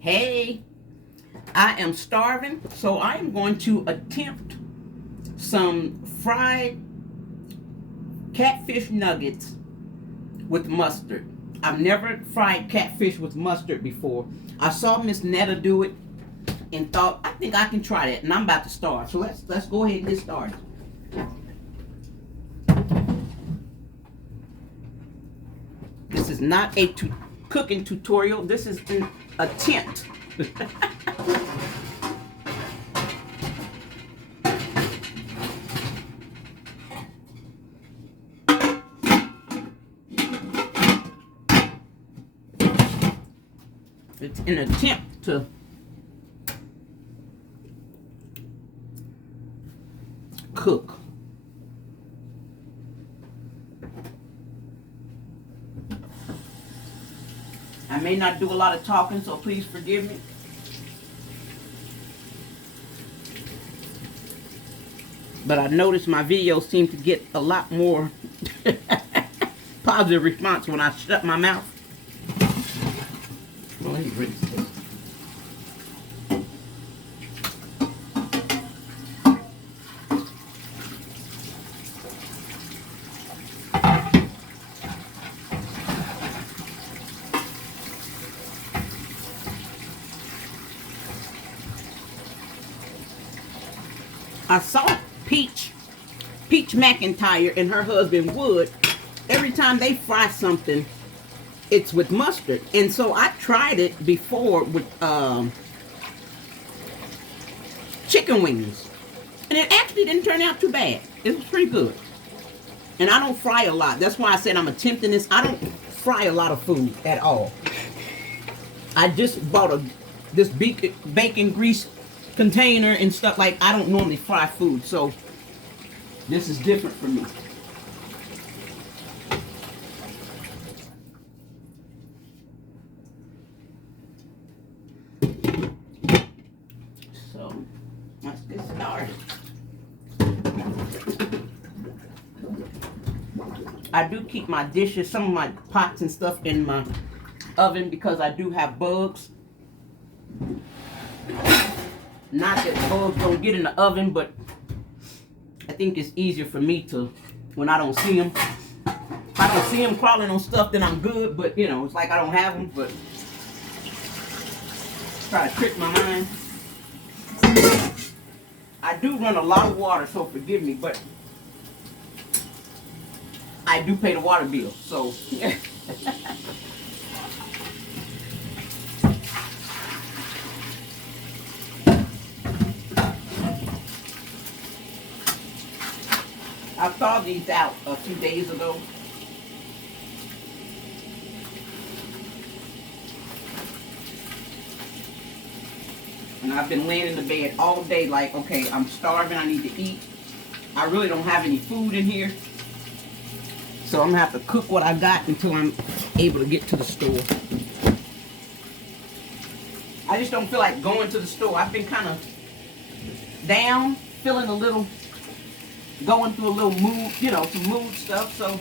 Hey, I am starving, so I am going to attempt some fried catfish nuggets with mustard. I've never fried catfish with mustard before. I saw Miss Netta do it and thought, I think I can try that, and I'm about to start. So let's go ahead and get started. This is not a cooking tutorial. This is an attempt. It's an attempt to cook. I may not do a lot of talking, so please forgive me. But I noticed my videos seem to get a lot more positive response when I shut my mouth. Well, let me rinse this. I saw Peach McIntyre and her husband Wood, every time they fry something, it's with mustard. And so I tried it before with chicken wings. And it actually didn't turn out too bad. It was pretty good. And I don't fry a lot. That's why I said I'm attempting this. I don't fry a lot of food at all. I just bought this bacon grease container and stuff. Like, I don't normally fry food, so this is different for me. So let's get started. I do keep my dishes, some of my pots and stuff in my oven because I do have bugs. Not that bugs don't get in the oven, but I think it's easier for me to, when I don't see them. If I don't see them crawling on stuff, then I'm good, but you know, it's like I don't have them, but try to trick my mind. I do run a lot of water, so forgive me, but I do pay the water bill, so I thawed these out a few days ago. And I've been laying in the bed all day like, okay, I'm starving, I need to eat. I really don't have any food in here. So I'm gonna have to cook what I got until I'm able to get to the store. I just don't feel like going to the store. I've been kind of down, feeling a little, going through a little mood, you know, some mood stuff. So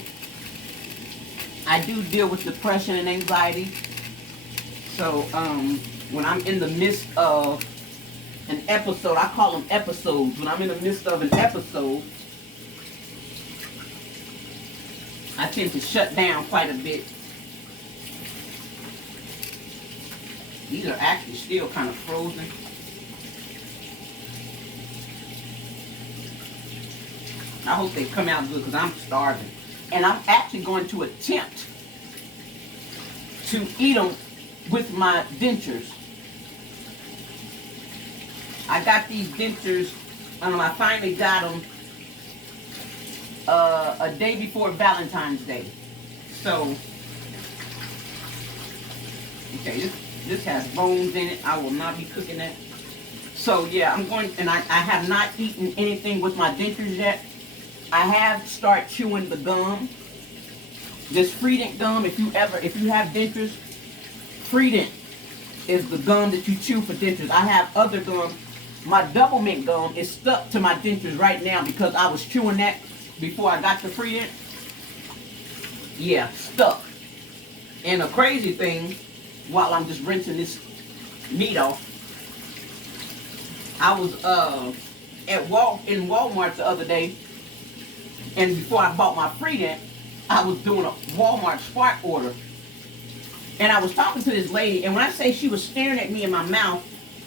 I do deal with depression and anxiety. So when I'm in the midst of an episode, I call them episodes. When I'm in the midst of an episode, I tend to shut down quite a bit. These are actually still kind of frozen. I hope they come out good because I'm starving. And I'm actually going to attempt to eat them with my dentures. I got these dentures, I finally got them a day before Valentine's Day. So, okay, this has bones in it. I will not be cooking that. So yeah, I'm going, and I have not eaten anything with my dentures yet. I have started chewing the gum. This Freedent gum, if you have dentures, Freedent is the gum that you chew for dentures. I have other gum. My double mint gum is stuck to my dentures right now because I was chewing that before I got the Freedent. Yeah, stuck. And a crazy thing, while I'm just rinsing this meat off. I was in Walmart the other day, and before I bought my Freedent, I was doing a Walmart Spark order. And I was talking to this lady, and when I say she was staring at me in my mouth,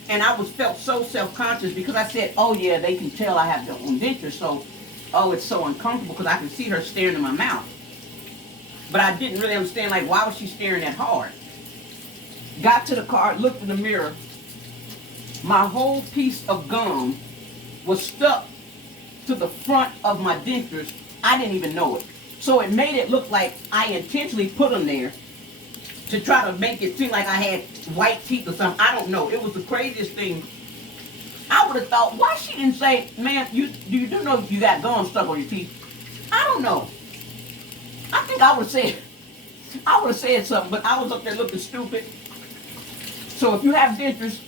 and I felt so self-conscious because I said, oh yeah, they can tell I have the dentures, so, oh, it's so uncomfortable because I can see her staring in my mouth. But I didn't really understand, like, why was she staring that hard? Got to the car, looked in the mirror. My whole piece of gum was stuck to the front of my dentures. I didn't even know it. So it made it look like I intentionally put them there to try to make it seem like I had white teeth or something. I don't know. It was the craziest thing. I would have thought, why she didn't say, man, you do know you got gum stuck on your teeth? I don't know. I think I would have said something, but I was up there looking stupid. So if you have dentures,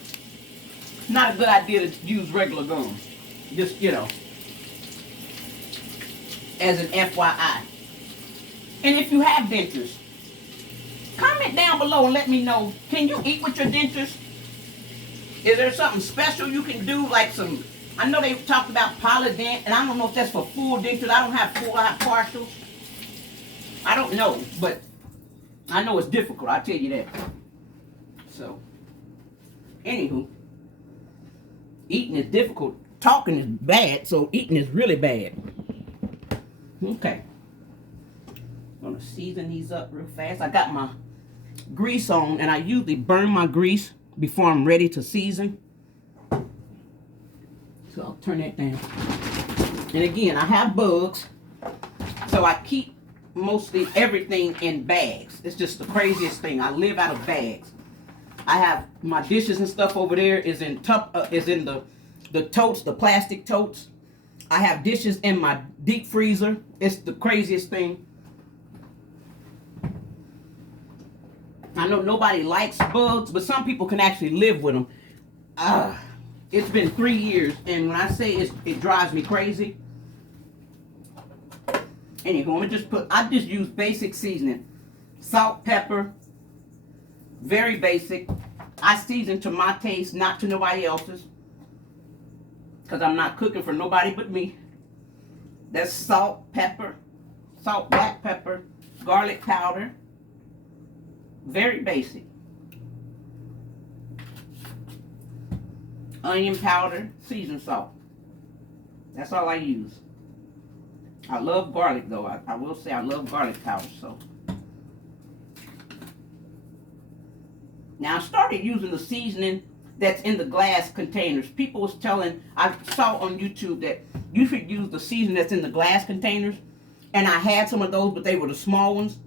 not a good idea to use regular gum. Just, as an FYI. And if you have dentures, comment down below and let me know, can you eat with your dentures? Is there something special you can do, like I know they talked about polydent, and I don't know if that's for full dentures. I don't have full, I have partials. I don't know, but I know it's difficult, I'll tell you that. So, anywho, eating is difficult. Talking is bad, so eating is really bad. Okay. I'm gonna season these up real fast. I got my grease on, and I usually burn my grease before I'm ready to season. So I'll turn that down. And again, I have bugs, so I keep mostly everything in bags. It's just the craziest thing. I live out of bags. I have my dishes and stuff over there is in the totes, the plastic totes. I have dishes in my deep freezer. It's the craziest thing. I know nobody likes bugs, but some people can actually live with them. It's been 3 years, and when I say it drives me crazy. Anywho, I just use basic seasoning. Salt, pepper, very basic. I season to my taste, not to nobody else's, because I'm not cooking for nobody but me. That's salt, pepper, salt, black pepper, garlic powder. Very basic. Onion powder, seasoned salt. That's all I use. I love garlic though. I will say I love garlic powder. So now I started using the seasoning that's in the glass containers. People was I saw on YouTube that you should use the seasoning that's in the glass containers. And I had some of those, but they were the small ones.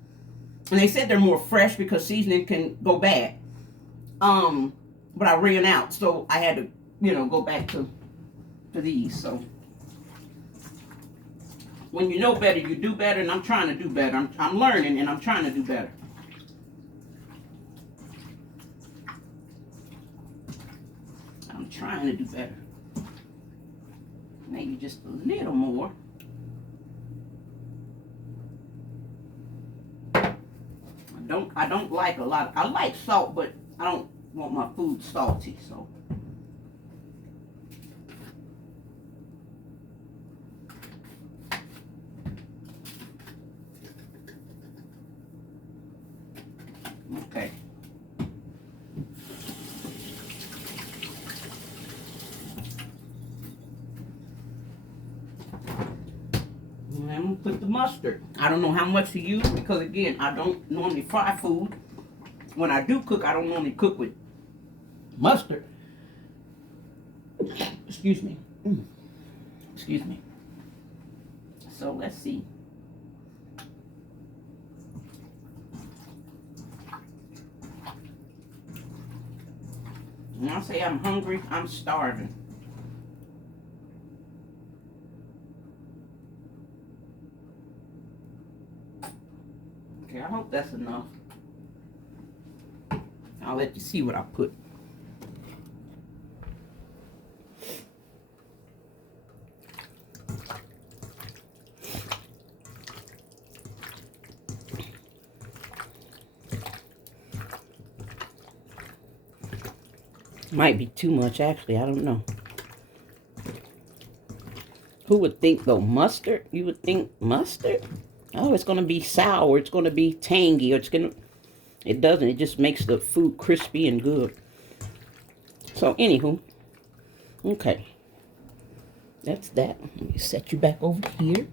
And they said they're more fresh because seasoning can go bad. But I ran out, so I had to, go back to these. So when you know better, you do better, and I'm trying to do better. I'm learning, and I'm trying to do better. I'm trying to do better. Maybe just a little more. I don't like a lot. I like salt, but I don't want my food salty, so. Okay. And I'm gonna put the mustard. I don't know how much to use because again, I don't normally fry food. When I do cook, I don't normally cook with mustard. Excuse me. Excuse me. So let's see. When I say I'm hungry, I'm starving. Okay, I hope that's enough. I'll let you see what I put. Might be too much, actually. I don't know. Who would think, though? Mustard? You would think mustard? Oh, it's going to be sour. It's going to be tangy. Or it's going to... It doesn't. It just makes the food crispy and good. So, anywho. Okay. That's that. Let me set you back over here.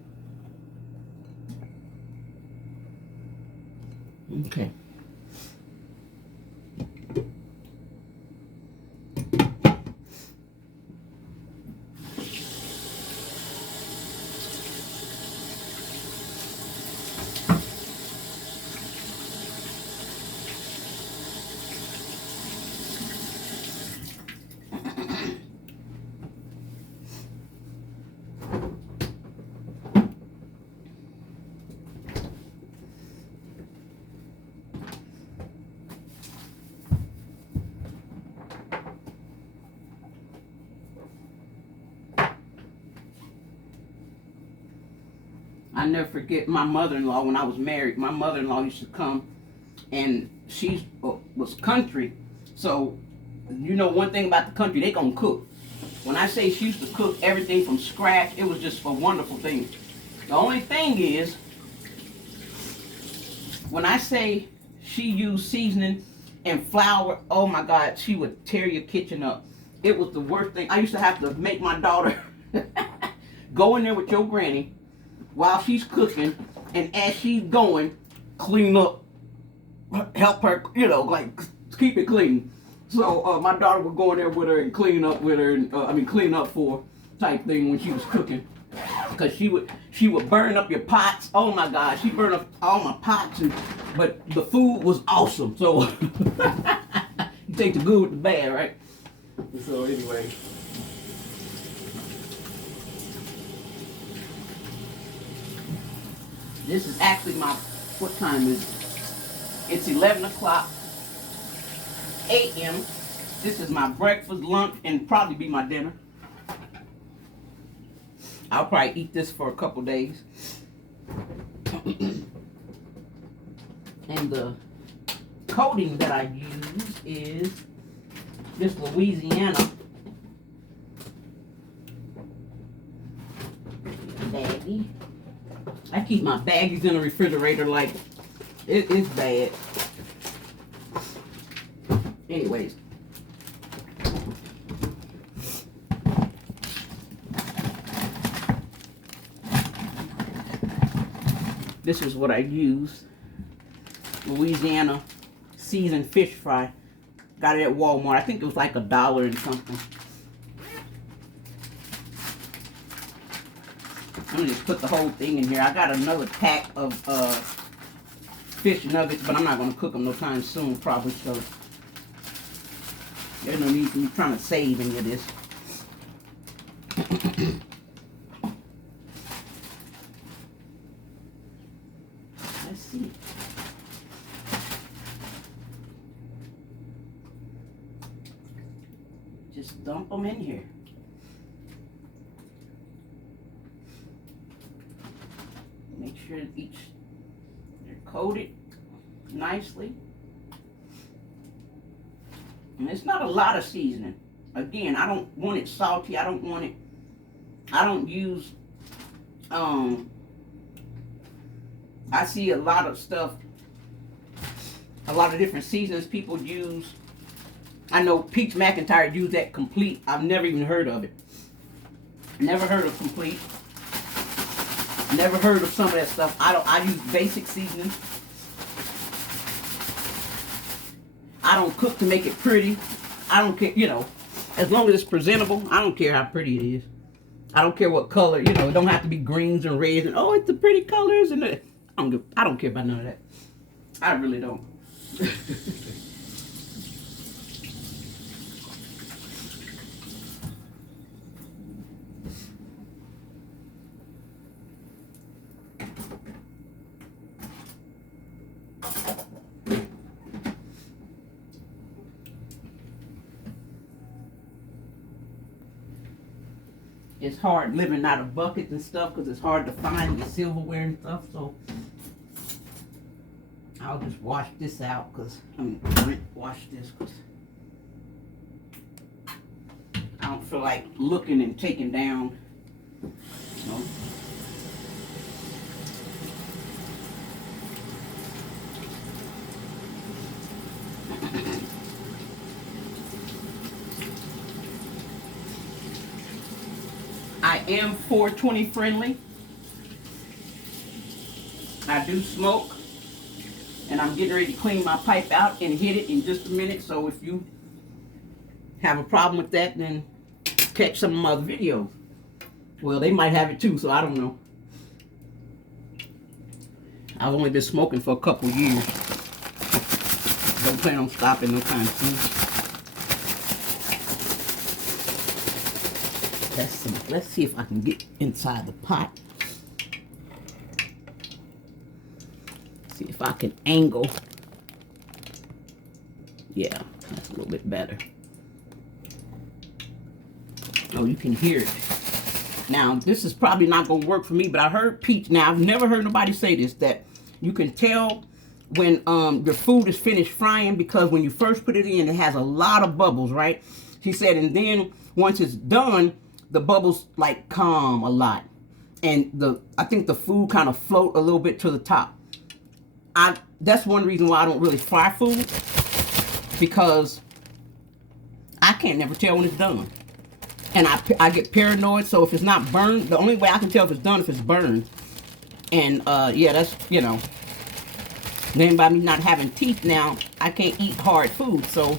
Okay. I never forget my mother-in-law when I was married. My mother-in-law used to come, and she was country. So, you know one thing about the country, they gonna cook. When I say she used to cook everything from scratch, it was just a wonderful thing. The only thing is, when I say she used seasoning and flour, oh my God, she would tear your kitchen up. It was the worst thing. I used to have to make my daughter go in there with your granny while she's cooking, and as she's going, clean up, help her, you know, like keep it clean. So my daughter would go in there with her and clean up with her, and clean up for her type thing when she was cooking, because she would burn up your pots. Oh my God, she burned up all my pots, but the food was awesome. So you take the good with the bad, right? So anyway. This is actually what time is it? It's 11 o'clock a.m. This is my breakfast, lunch, and probably be my dinner. I'll probably eat this for a couple days. And the coating that I use is this Louisiana baggie. I keep my baggies in the refrigerator like it's bad. Anyways. This is what I use. Louisiana seasoned fish fry. Got it at Walmart. I think it was like $1 and something. I'm gonna just put the whole thing in here. I got another pack of fish nuggets, but I'm not gonna cook them no time soon, probably. So there's no need for me trying to save any of this. Let's see. Just dump them in here. Make sure they're coated nicely. And it's not a lot of seasoning. Again, I don't want it salty. I don't use, I see a lot of stuff, a lot of different seasonings people use. I know Peach McIntyre used that Complete. I've never even heard of it. Never heard of Complete. Never heard of some of that stuff. I use basic seasoning. I don't cook to make it pretty. I don't care, as long as it's presentable, I don't care how pretty it is. I don't care what color, it don't have to be greens and reds and it's the pretty colors and I don't care about none of that. I really don't. It's hard living out of buckets and stuff because it's hard to find the silverware and stuff. So I'll just wash this out because wash this because don't feel like looking and taking down. No. I am 420 friendly. I do smoke. And I'm getting ready to clean my pipe out and hit it in just a minute. So if you have a problem with that, then catch some of my other videos. Well, they might have it too, so I don't know. I've only been smoking for a couple years. Don't plan on stopping no time soon. Let's see if I can get inside the pot. See if I can angle. Yeah, that's a little bit better. Oh, you can hear it. Now, this is probably not going to work for me, but I heard Peach. Now, I've never heard nobody say this, that you can tell when your food is finished frying, because when you first put it in, it has a lot of bubbles, right? She said, and then once it's done, the bubbles like calm a lot. And I think the food kind of float a little bit to the top. That's one reason why I don't really fry food, because I can't never tell when it's done. And I get paranoid, so if it's not burned, the only way I can tell if it's done if it's burned. And yeah, that's, you know, then by me not having teeth now, I can't eat hard food. So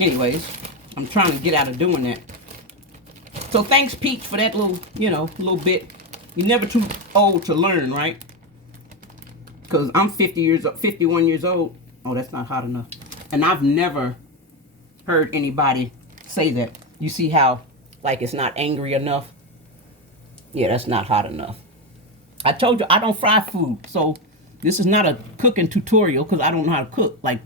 anyways, I'm trying to get out of doing that. So thanks, Peach, for that little, you know, little bit. You're never too old to learn, right? Because I'm 51 years old. Oh, that's not hot enough. And I've never heard anybody say that. You see how, like, it's not angry enough? Yeah, that's not hot enough. I told you, I don't fry food. So, this is not a cooking tutorial because I don't know how to cook. Like,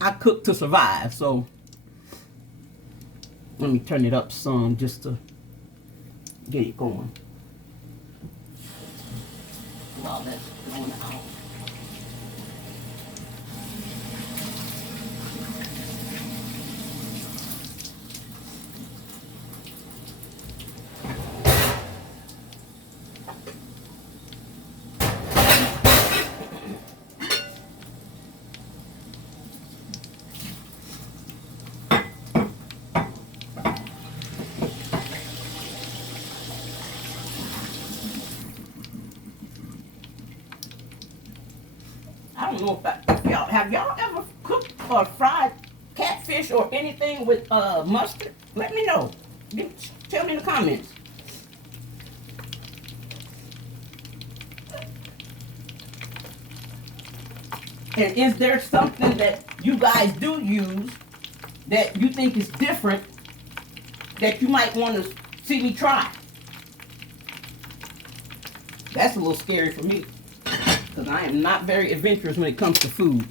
I cook to survive. So, let me turn it up some just to get it going. While that's going out. I don't know if y'all have ever cooked or fried catfish or anything with mustard? Let me know. Tell me in the comments. And is there something that you guys do use that you think is different that you might want to see me try? That's a little scary for me, because I am not very adventurous when it comes to food.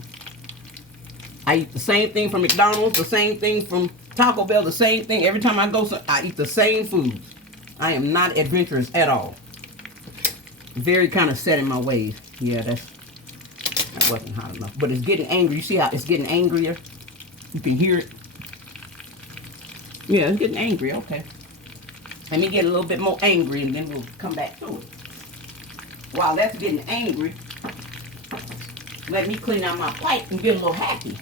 I eat the same thing from McDonald's, the same thing from Taco Bell, the same thing. Every time I go, I eat the same food. I am not adventurous at all. Very kind of set in my ways. Yeah, that wasn't hot enough. But it's getting angry. You see how it's getting angrier? You can hear it. Yeah, it's getting angry. Okay. Let me get a little bit more angry and then we'll come back to it. While that's getting angry, let me clean out my pipe and get a little happy.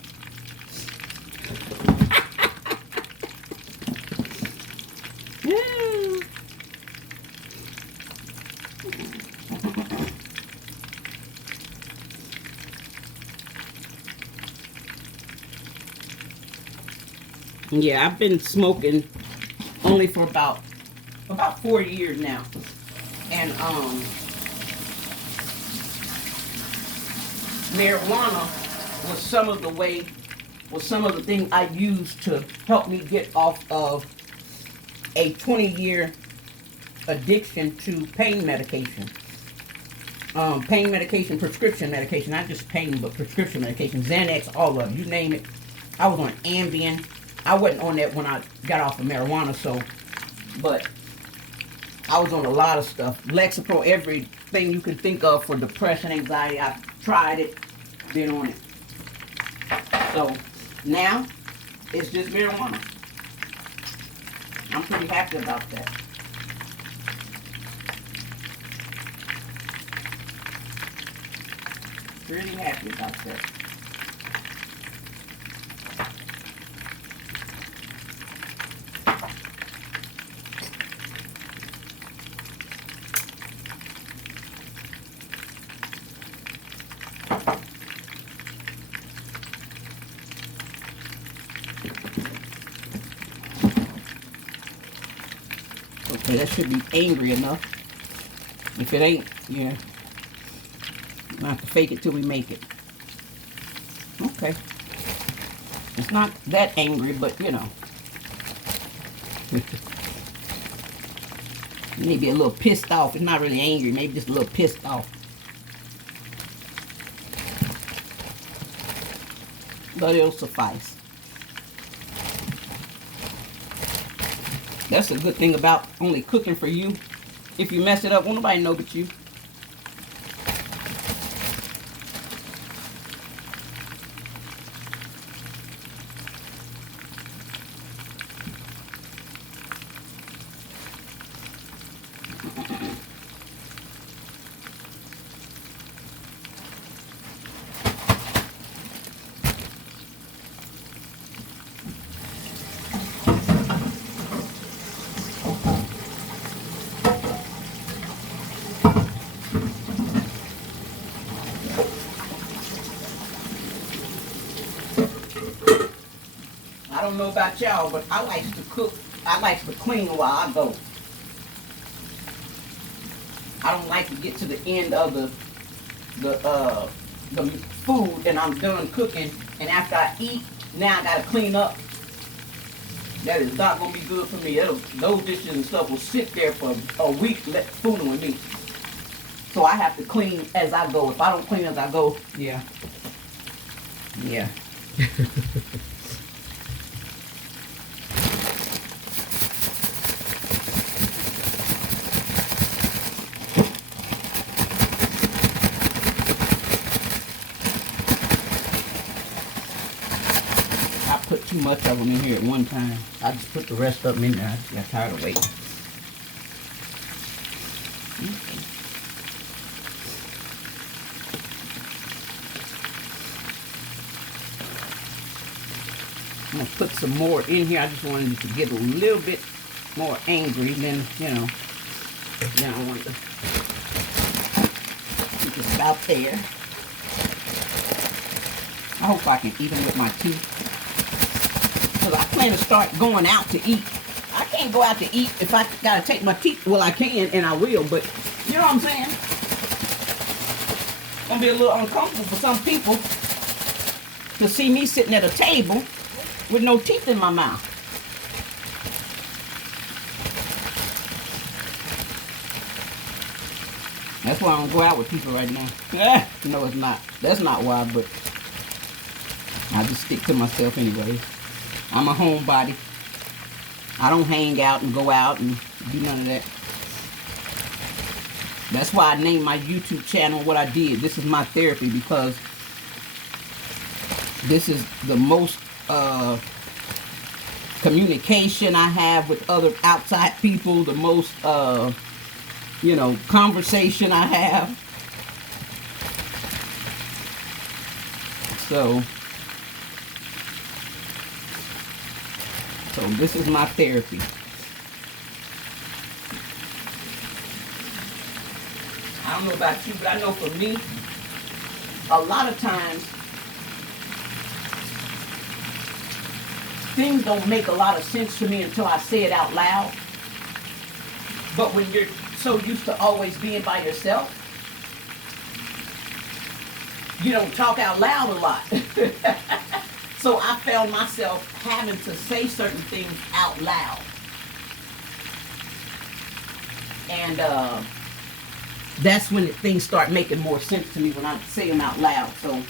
Yeah, I've been smoking only for about 4 years now. And marijuana was some of the thing I used to help me get off of a 20-year addiction to pain medication. Pain medication, prescription medication, not just pain, but prescription medication, Xanax, all of it, you name it. I was on Ambien. I wasn't on that when I got off of marijuana, but I was on a lot of stuff. Lexapro, everything you can think of for depression, anxiety. I tried it, been on it. So now it's just marijuana. I'm pretty happy about that. Really happy about that. Okay, that should be angry enough. If it ain't, yeah, we'll have to fake it till we make it. Okay. It's not that angry, but you know. Maybe a little pissed off. It's not really angry, maybe just a little pissed off. But it'll suffice. That's a good thing about only cooking for you. If you mess it up, won't nobody know but you. I don't know about y'all, but I like to cook. I like to clean while I go. I don't like to get to the end of the food and I'm done cooking, and after I eat, now I gotta clean up. That is not gonna be good for me. Those dishes and stuff will sit there for a week fooling with me. So I have to clean as I go. If I don't clean as I go, yeah. Put too much of them in here at one time. I just put the rest of them in there. I just got tired of waiting. Okay. I'm gonna put some more in here. I just wanted it to get a little bit more angry than, you know. Now I want to keep it about there. I hope I can eat them with my teeth. Because I plan to start going out to eat. I can't go out to eat if I gotta take my teeth. Well, I can and I will, but you know what I'm saying? It's gonna be a little uncomfortable for some people to see me sitting at a table with no teeth in my mouth. That's why I don't go out with people right now. No, it's not. That's not why, but I just stick to myself anyway. I'm a homebody. I don't hang out and go out and do none of that. That's why I named my YouTube channel what I did. This is my therapy, because this is the most communication I have with other outside people, the most, you know, conversation I have. So this is my therapy. I don't know about you, but I know for me, a lot of times, things don't make a lot of sense to me until I say it out loud. But when you're so used to always being by yourself, you don't talk out loud a lot. So I found myself having to say certain things out loud. And that's when things start making more sense to me, when I say them out loud. So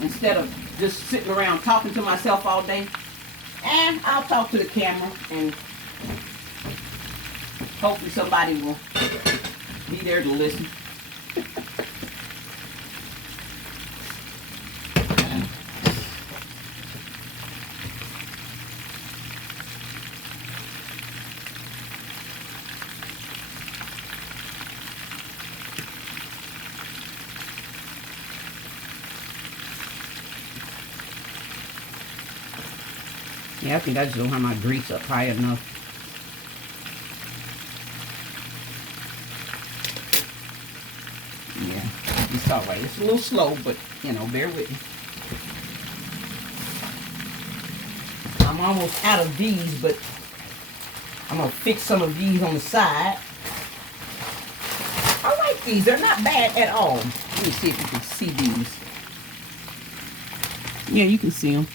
instead of just sitting around talking to myself all day, and I'll talk to the camera, and hopefully somebody will be there to listen. Yeah, I think I just don't have my grease up high enough. Yeah, it's all right. It's a little slow, but, you know, bear with me. I'm almost out of these, but I'm going to fix some of these on the side. I like these. They're not bad at all. Let me see if you can see these. Yeah, you can see them.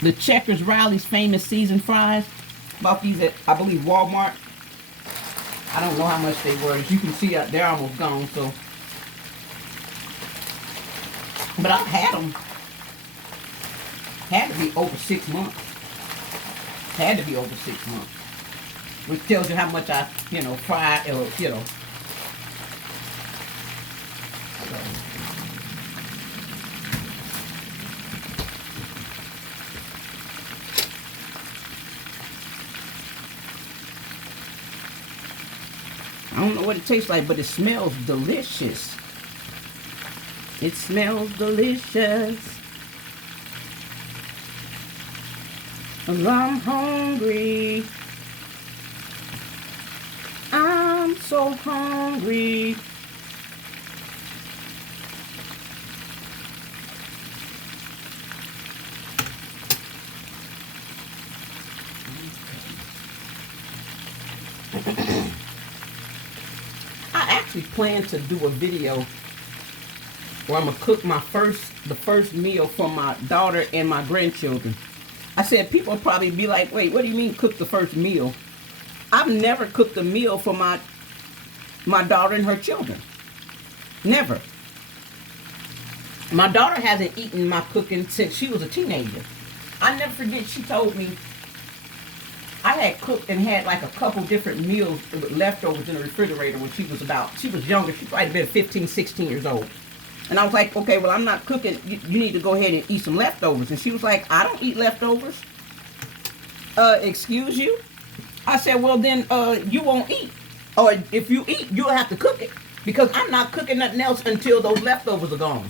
The Checkers Riley's famous seasoned fries. Bought these at, I believe, Walmart. I don't know how much they were. As you can see, they're almost gone, so. But I've had them. Had to be over 6 months. Had to be over 6 months. Which tells you how much I, you know, fry, or, you know. So. I don't know what it tastes like, but it smells delicious. It smells delicious. I'm hungry. I'm so hungry. I actually plan to do a video where I'm gonna cook the first meal for my daughter and my grandchildren. I said people will probably be like, wait, what do you mean cook the first meal? I've never cooked a meal for my daughter and her children. Never. My daughter hasn't eaten my cooking since she was a teenager. I never forget, she told me I had cooked and had like a couple different meals leftovers in the refrigerator when she was younger. She probably been 15, 16 years old. And I was like, okay, well, I'm not cooking. You need to go ahead and eat some leftovers. And she was like, I don't eat leftovers. Excuse you? I said, well, then you won't eat. Or if you eat, you'll have to cook it. Because I'm not cooking nothing else until those leftovers are gone.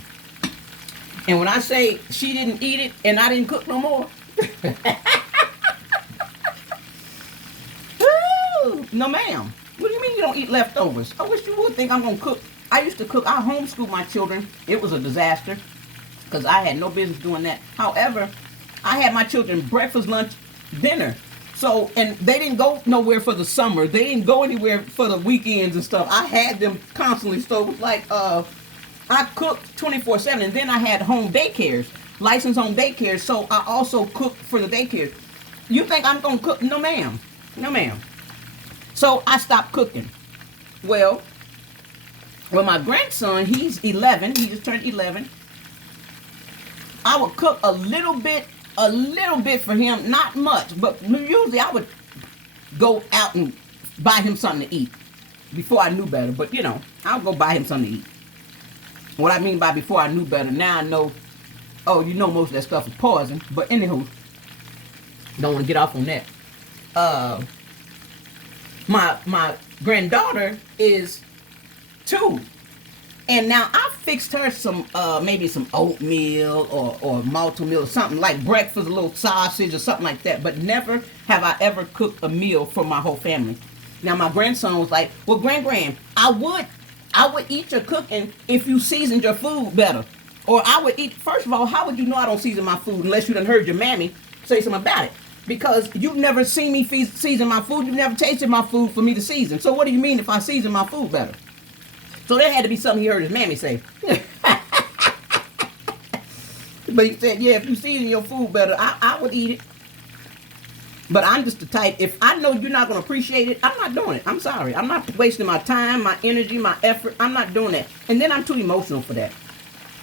And when I say she didn't eat it and I didn't cook no more. No, ma'am. What do you mean you don't eat leftovers? I wish you would think I'm going to cook. I used to cook. I homeschooled my children. It was a disaster because I had no business doing that. However, I had my children breakfast, lunch, dinner. So, and they didn't go nowhere for the summer. They didn't go anywhere for the weekends and stuff. I had them constantly. So it was like, I cooked 24/7. And then I had home daycares, licensed home daycares. So I also cooked for the daycares. You think I'm going to cook? No, ma'am. No, ma'am. So I stopped cooking. Well, my grandson, he's 11. He just turned 11. I would cook a little bit for him, not much, but usually I would go out and buy him something to eat before I knew better. But, you know, I'll go buy him something to eat. What I mean by before I knew better, now I know, oh, you know most of that stuff is poison. But anywho, don't want to get off on that. My granddaughter is 2. And now I fixed her some, maybe some oatmeal or malto meal or something like breakfast, a little sausage or something like that. But never have I ever cooked a meal for my whole family. Now my grandson was like, well, Gran, I would eat your cooking if you seasoned your food better. Or I would eat, first of all, how would you know I don't season my food unless you done heard your mammy say something about it? Because you've never seen me season my food. You've never tasted my food for me to season. So what do you mean if I season my food better? So there had to be something he heard his mammy say. But he said, yeah, if you season your food better, I would eat it. But I'm just the type, if I know you're not going to appreciate it, I'm not doing it. I'm sorry. I'm not wasting my time, my energy, my effort. I'm not doing that. And then I'm too emotional for that.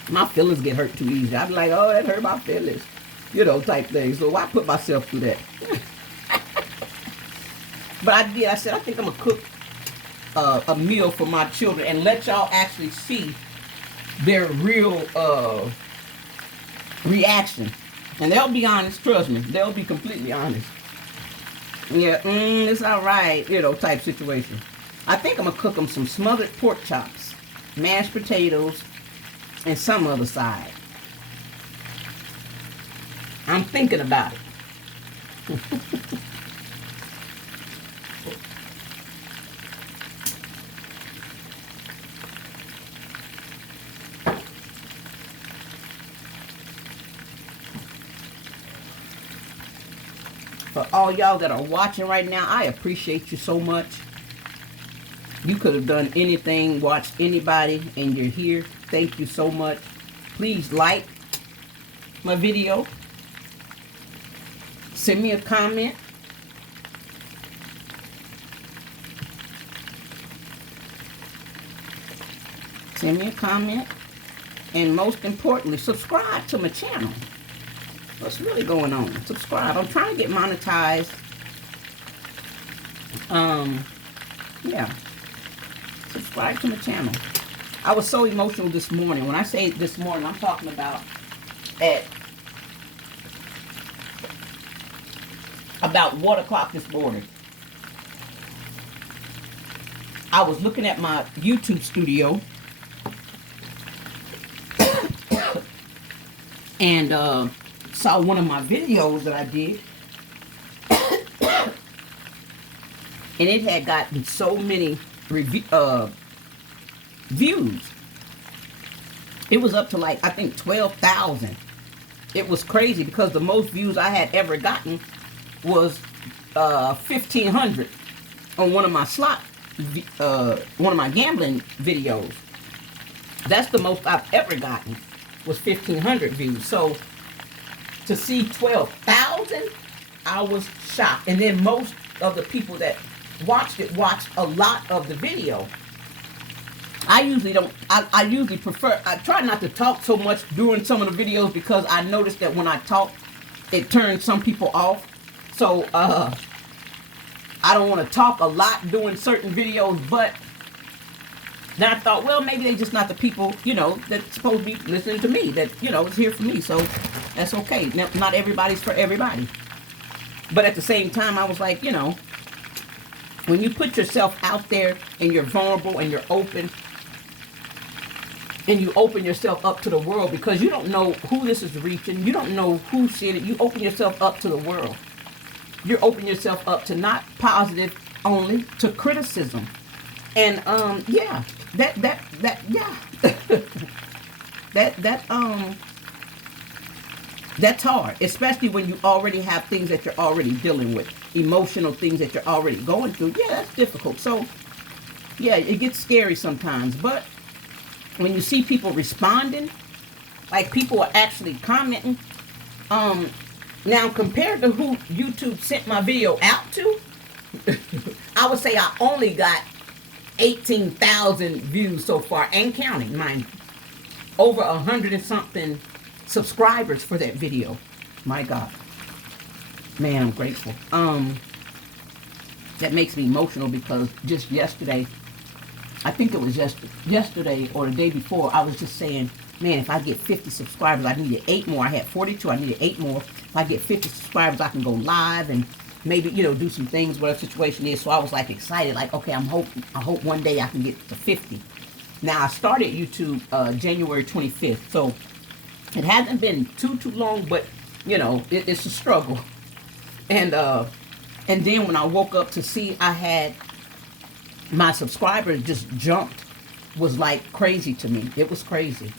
My feelings get hurt too easy. I'd be like, oh, that hurt my feelings. You know, type thing. So why put myself through that? But I said, I think I'm going to cook a meal for my children and let y'all actually see their real reaction. And they'll be honest, trust me. They'll be completely honest. Yeah, it's all right, you know, type situation. I think I'm going to cook them some smothered pork chops, mashed potatoes, and some other side. I'm thinking about it. For all y'all that are watching right now, I appreciate you so much. You could have done anything, watched anybody, and you're here. Thank you so much. Please like my video. Send me a comment. Send me a comment. And most importantly, subscribe to my channel. What's really going on? Subscribe. I'm trying to get monetized. Yeah. Subscribe to my channel. I was so emotional this morning. When I say this morning, I'm talking about at about 1 o'clock this morning. I was looking at my YouTube studio and saw one of my videos that I did. And it had gotten so many views. It was up to like, I think 12,000. It was crazy because the most views I had ever gotten was 1,500 on one of my one of my gambling videos. That's the most I've ever gotten, was 1,500 views. So to see 12,000, I was shocked. And then most of the people that watched it watched a lot of the video. I usually don't, I usually prefer, I try not to talk so much during some of the videos because I noticed that when I talk, it turns some people off. So, I don't want to talk a lot doing certain videos, but then I thought, well, maybe they're just not the people, you know, that's supposed to be listening to me, that, you know, is here for me. So that's okay. Now, not everybody's for everybody. But at the same time, I was like, you know, when you put yourself out there and you're vulnerable and you're open, and you open yourself up to the world, because you don't know who this is reaching. You don't know who's seeing it. You open yourself up to the world. You're opening yourself up to not positive only, to criticism. And yeah, that's hard, especially when you already have things that you're already dealing with, emotional things that you're already going through. Yeah, that's difficult. So yeah, it gets scary sometimes, but when you see people responding, like people are actually commenting, now compared to who YouTube sent my video out to, I would say I only got 18,000 views so far, and counting, mind you. Over 100 and something subscribers for that video. My God. Man, I'm grateful. That makes me emotional because just yesterday, I think it was yesterday or the day before, I was just saying, man, if I get 50 subscribers, I needed 8 more. I had 42, I needed 8 more. If I get 50 subscribers, I can go live and maybe, you know, do some things, whatever the situation is. So I was like excited, like, okay, I hope one day I can get to 50. Now I started YouTube January 25th, so it hasn't been too long, but you know, it's a struggle. And then when I woke up to see I had my subscribers just jumped, was like crazy to me. It was crazy.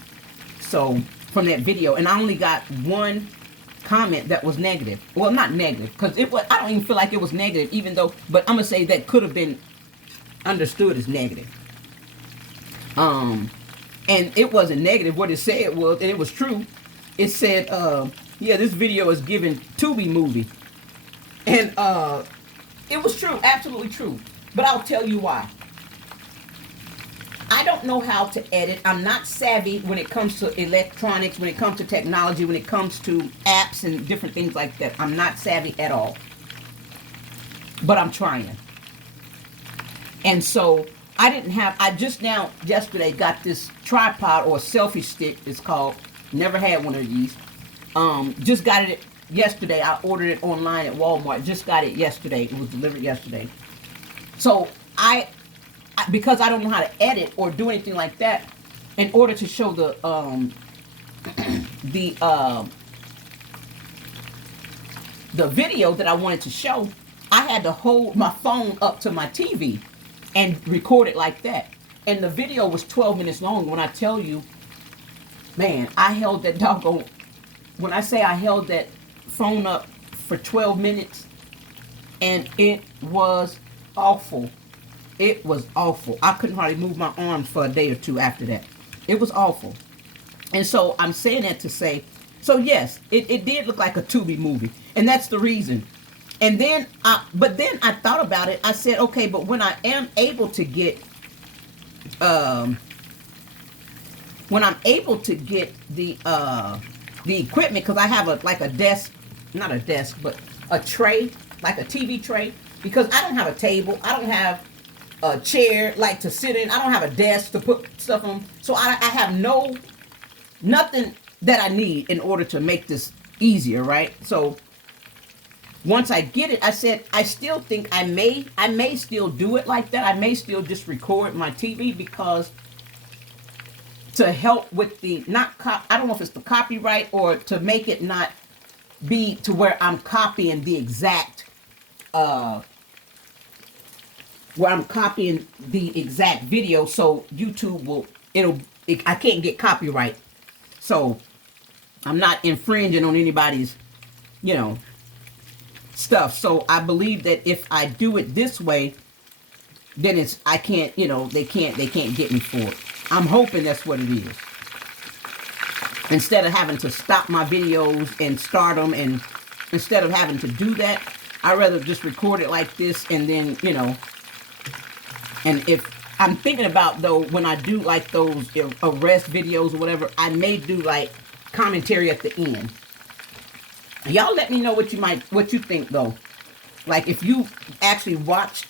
So from that video, and I only got one comment that was negative. Well, not negative, because it was, I don't even feel like it was negative, even though, but I'm gonna say that could have been understood as negative. And it wasn't negative. What it said was, and it was true, it said, yeah, this video is giving Tubi movie. And it was true, absolutely true. But I'll tell you why. I don't know how to edit. I'm not savvy when it comes to electronics, when it comes to technology, when it comes to apps and different things like that. I'm not savvy at all. But I'm trying. And so I just now, yesterday, got this tripod or selfie stick, it's called. Never had one of these. Just got it yesterday. I ordered it online at Walmart. Just got it yesterday. It was delivered yesterday. So because I don't know how to edit or do anything like that, in order to show the video that I wanted to show, I had to hold my phone up to my TV and record it like that. And the video was 12 minutes long. When I tell you, man, I held that doggone, when I say I held that phone up for 12 minutes, and it was awful. It was awful. I couldn't hardly move my arms for a day or two after that. It was awful. And so I'm saying that to say, so yes, it did look like a Tubi movie. And that's the reason. And then, but then I thought about it. I said, okay, but when I am able to get, when I'm able to get the equipment, because I have like a desk, not a desk, but a tray, like a TV tray, because I don't have a table. I don't have a chair like to sit in. I don't have a desk to put stuff on. So I have nothing that I need in order to make this easier, right? So once I get it, I said, I still think I may still do it like that. I may still just record my TV, because to help with the, I don't know if it's the copyright, or to make it not be to where I'm copying the exact, video, so YouTube will, I can't get copyright. So I'm not infringing on anybody's, stuff. So I believe that if I do it this way, then I can't, they can't get me for it. I'm hoping that's what it is. Instead of having to stop my videos and start them, and instead of having to do that, I'd rather just record it like this, and then, and if I'm thinking about, though, when I do like those arrest videos or whatever, I may do like commentary at the end. Y'all let me know what you think, though. Like, if you actually watched,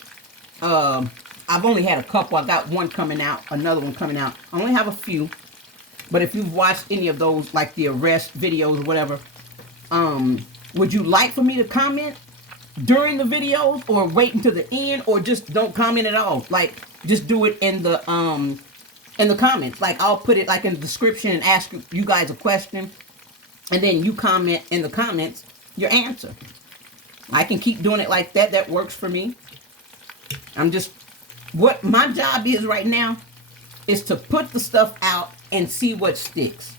I've only had a couple. I got one coming out, another one coming out. I only have a few. But if you've watched any of those, like the arrest videos or whatever, would you like for me to comment during the videos, or wait until the end, or just don't comment at all? Like, just do it in the comments. Like, I'll put it like in the description and ask you guys a question, and then you comment in the comments your answer. I can keep doing it like that. That works for me. What my job is right now is to put the stuff out and see what sticks.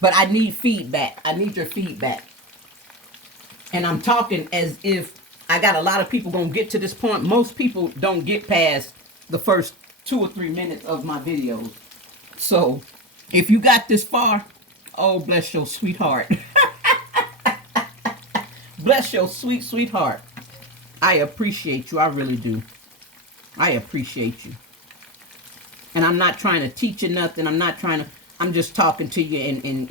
But I need feedback. I need your feedback. And I'm talking as if I got a lot of people gonna get to this point. Most people don't get past the first 2 or 3 minutes of my videos. So if you got this far, oh, bless your sweetheart. Bless your sweet, sweetheart. I appreciate you. I really do. I appreciate you. And I'm not trying to teach you nothing. I'm just talking to you and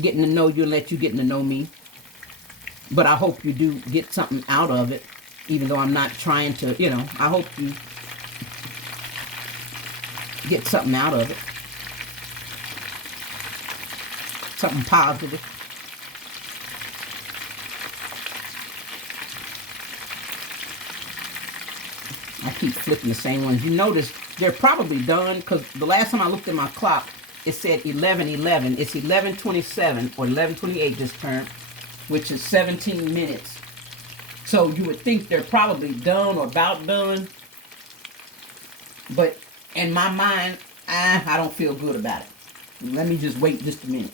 getting to know you and let you get to know me. But I hope you do get something out of it, even though I'm not trying to, I hope you get something out of it. Something positive. I keep flipping the same ones. You notice they're probably done, because the last time I looked at my clock, it said 11:11. It's 11:27 or 11:28 this turn, which is 17 minutes. So you would think they're probably done or about done. But in my mind, I don't feel good about it. Let me just wait just a minute.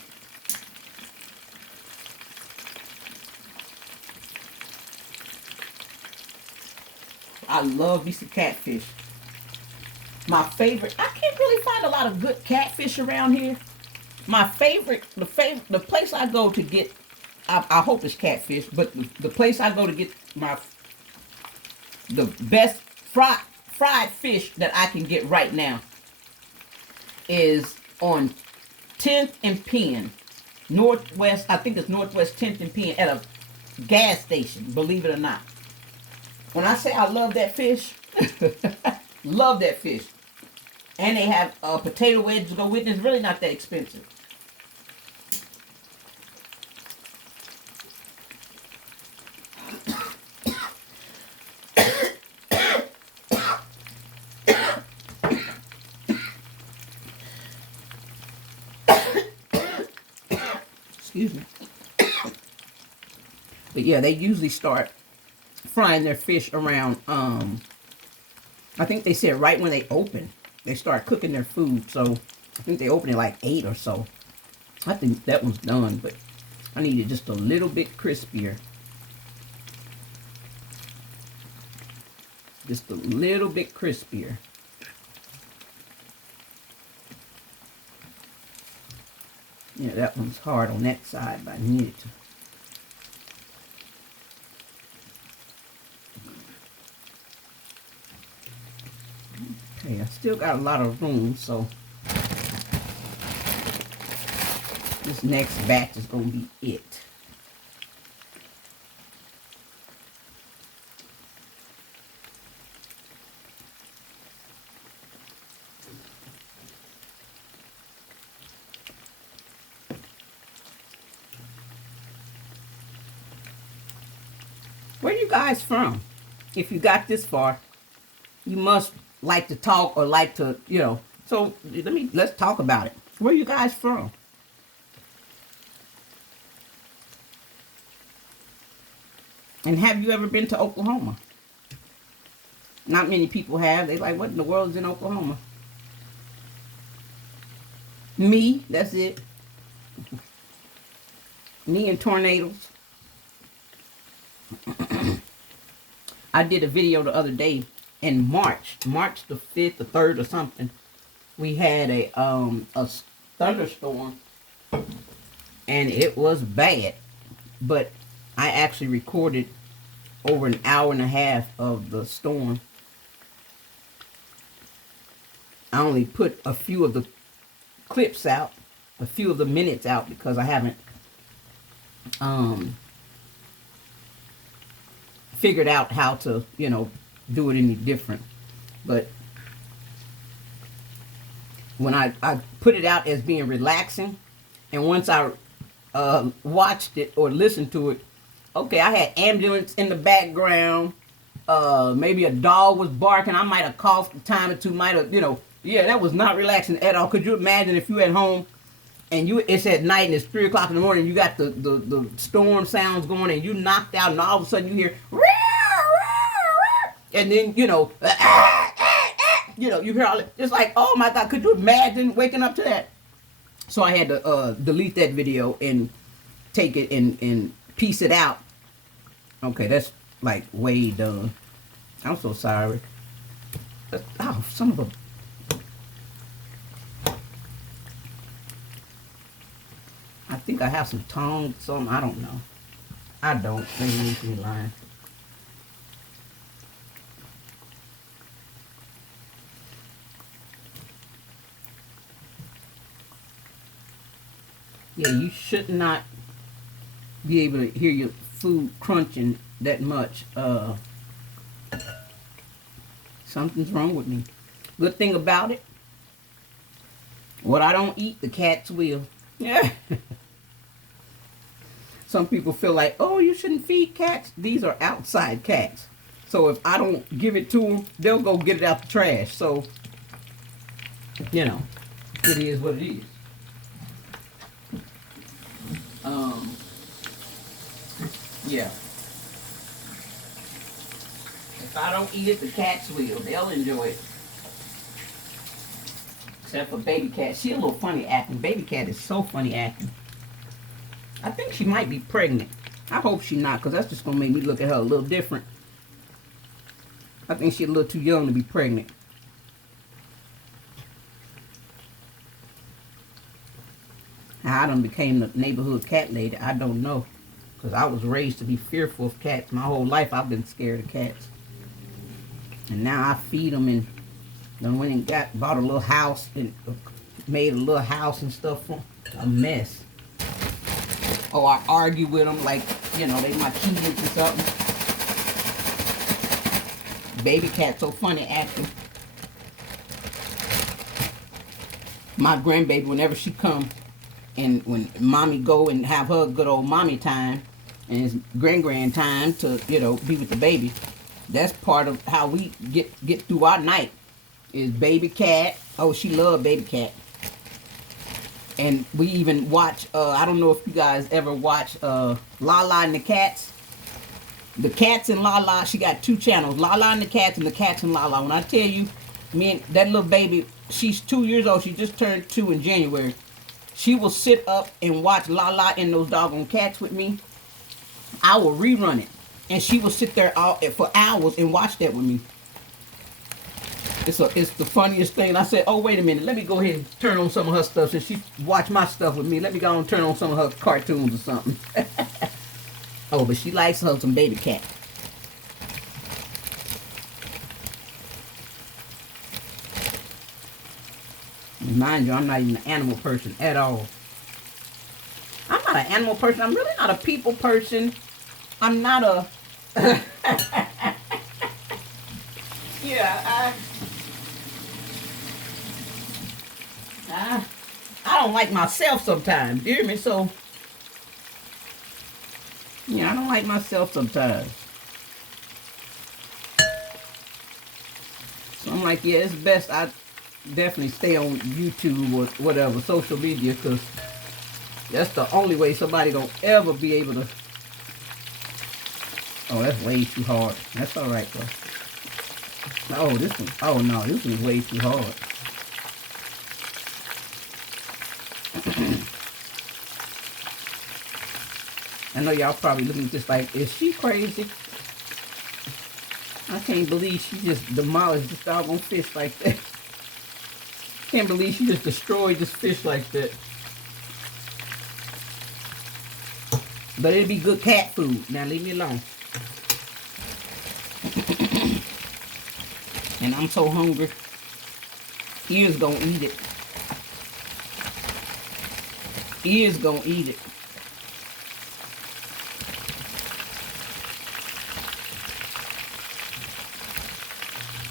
I love me some catfish. My favorite, I can't really find a lot of good catfish around here. My favorite, the place I go to get, I hope it's catfish, but the place I go to get the best fried fish that I can get right now is on 10th and Penn. Northwest, I think it's Northwest 10th and Penn, at a gas station, believe it or not. When I say I love that fish, love that fish. And they have potato wedges to go with it. It's really not that expensive. Excuse me. But yeah, they usually start frying their fish around, I think they said right when they open, they start cooking their food. So I think they open at like 8 or so. I think that one's done, but I need it just a little bit crispier. Just a little bit crispier. Yeah, that one's hard on that side, but I need it to. Okay, I still got a lot of room, so this next batch is going to be it. Where you guys from? If you got this far, you must like to talk or like to, you know. So let's talk about it. Where you guys from? And have you ever been to Oklahoma? Not many people have. They like, what in the world is in Oklahoma? Me, that's it. Me and tornadoes. I did a video the other day in March the 5th or 3rd or something. We had a thunderstorm and it was bad, but I actually recorded over an hour and a half of the storm. I only put a few of the clips out, a few of the minutes out, because I haven't figured out how to, you know, do it any different. But when I put it out as being relaxing, and once I watched it or listened to it, okay, I had ambulance in the background, maybe a dog was barking, I might have coughed a time or two, might have, you know, yeah, that was not relaxing at all. Could you imagine if you at home and it's at night and it's 3 o'clock in the morning, you got the storm sounds going and you knocked out, and all of a sudden you hear, and then, you know, you hear all it. It's like, oh my God, could you imagine waking up to that? So I had to delete that video and take it and piece it out. Okay, that's like way done. I'm so sorry. Oh, some of a... I think I have some tongs, something, I don't know. I don't. Maybe you need to be lying. Yeah, you should not be able to hear your food crunching that much. Something's wrong with me. Good thing about it, what I don't eat, the cats will. Yeah. Some people feel like, oh, you shouldn't feed cats. These are outside cats. So if I don't give it to them, they'll go get it out the trash. So, you know, it is what it is. Yeah. If I don't eat it, the cats will. They'll enjoy it. Except for baby cat. She a little funny acting. Baby cat is so funny acting. I think she might be pregnant. I hope she's not, because that's just going to make me look at her a little different. I think she's a little too young to be pregnant. How I done became the neighborhood cat lady, I don't know. Because I was raised to be fearful of cats. My whole life I've been scared of cats. And now I feed them, and then went and bought a little house and made a little house and stuff for them. A mess. Or I argue with them like, you know, they my kids or something. Baby cat so funny acting. My grandbaby, whenever she come, and when mommy go and have her good old mommy time, and it's grand time to, you know, be with the baby, that's part of how we get through our night, is baby cat. Oh, she loved baby cat. And we even watch, I don't know if you guys ever watch Lala and the Cats. The cats and Lala, she got 2 channels. Lala and the cats and Lala. When I tell you, me and that little baby, she's 2 years old. She just turned 2 in January. She will sit up and watch Lala and those doggone cats with me. I will rerun it. And she will sit there for hours and watch that with me. It's the funniest thing. I said, oh, wait a minute. Let me go ahead and turn on some of her stuff since she watched my stuff with me. Let me go and turn on some of her cartoons or something. Oh, but she likes her some baby cat. Mind you, I'm not even an animal person at all. I'm not an animal person. I'm really not a people person. I'm not a... yeah, I don't like myself sometimes. You hear me? So, yeah, I don't like myself sometimes. So I'm like, yeah, it's best I definitely stay on YouTube or whatever, social media, because that's the only way somebody gonna ever be able to... Oh, that's way too hard. That's all right, though. Oh, this one. Oh, no, this one's way too hard. I know y'all probably looking at this like, is she crazy? I can't believe she just demolished this doggone fish like that. Can't believe she just destroyed this fish like that. But it'd be good cat food. Now leave me alone. And I'm so hungry. Ears gonna eat it. Ears gonna eat it.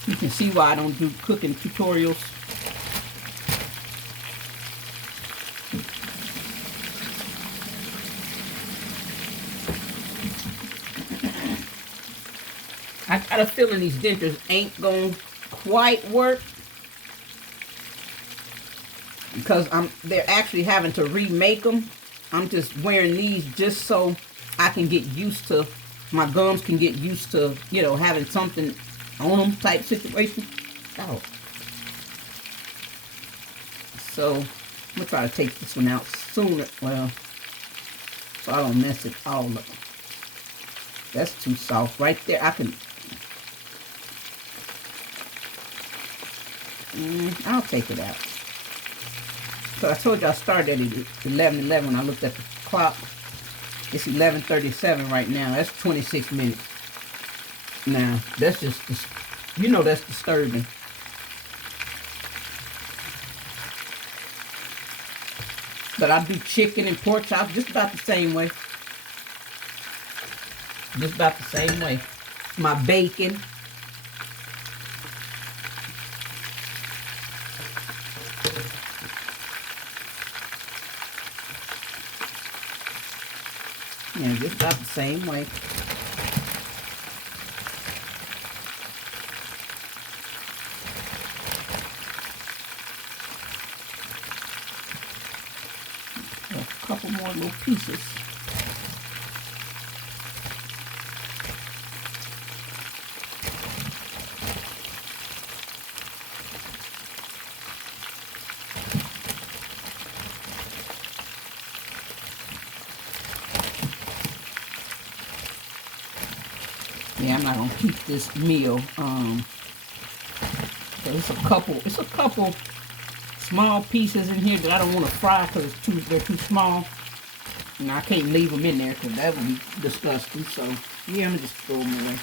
You can see why I don't do cooking tutorials. I got a feeling these dentures ain't gonna quite work because they're actually having to remake them. I'm just wearing these just so I can get used to, my gums can get used to, you know, having something on them type situation. Oh. So I'm gonna try to take this one out sooner. Well, so I don't mess it all up. That's too soft right there. I can... I'll take it out. So I told you I started at 11:11 when I looked at the clock. It's 11:37 right now. That's 26 minutes. Now, that's just, you know, that's disturbing. But I do chicken and pork chops just about the same way. Just about the same way. My bacon. Yeah, just about the same way. A couple more little pieces. Yeah, I'm not gonna keep this meal. It's a couple small pieces in here that I don't want to fry because they're too small. And I can't leave them in there because that would be disgusting. So yeah, I'm gonna just throw them away.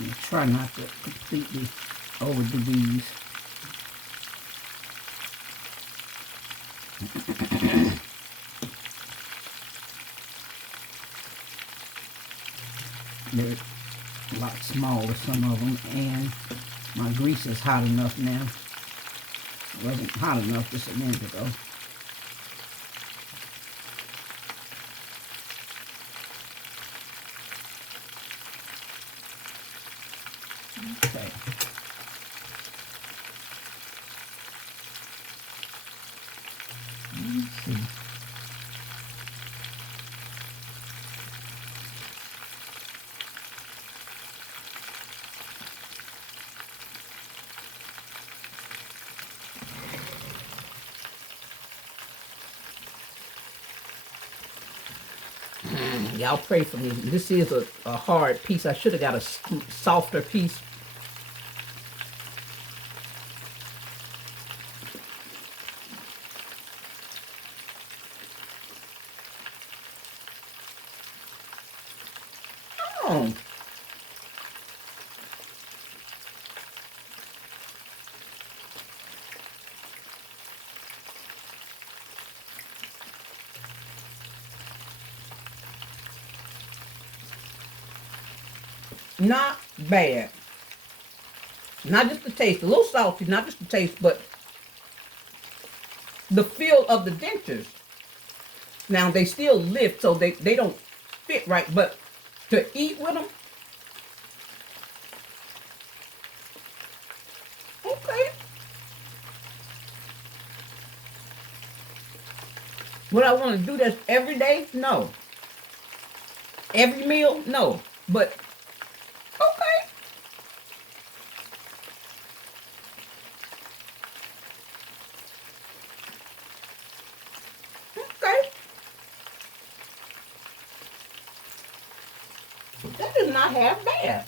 And try not to completely overdo these. They're a lot smaller, some of them, and My grease is hot enough now. It wasn't hot enough just a minute ago. Okay. Let's see. Y'all pray for me. This is a hard piece. I should have got a softer piece. Oh. Not bad. Not just the taste. A little salty, not just the taste, but the feel of the dentures. Now, they still lift, so they don't fit right, but to eat with them, okay. Would I want to do this every day? No. Every meal? No. But, okay. Okay. That is not half bad.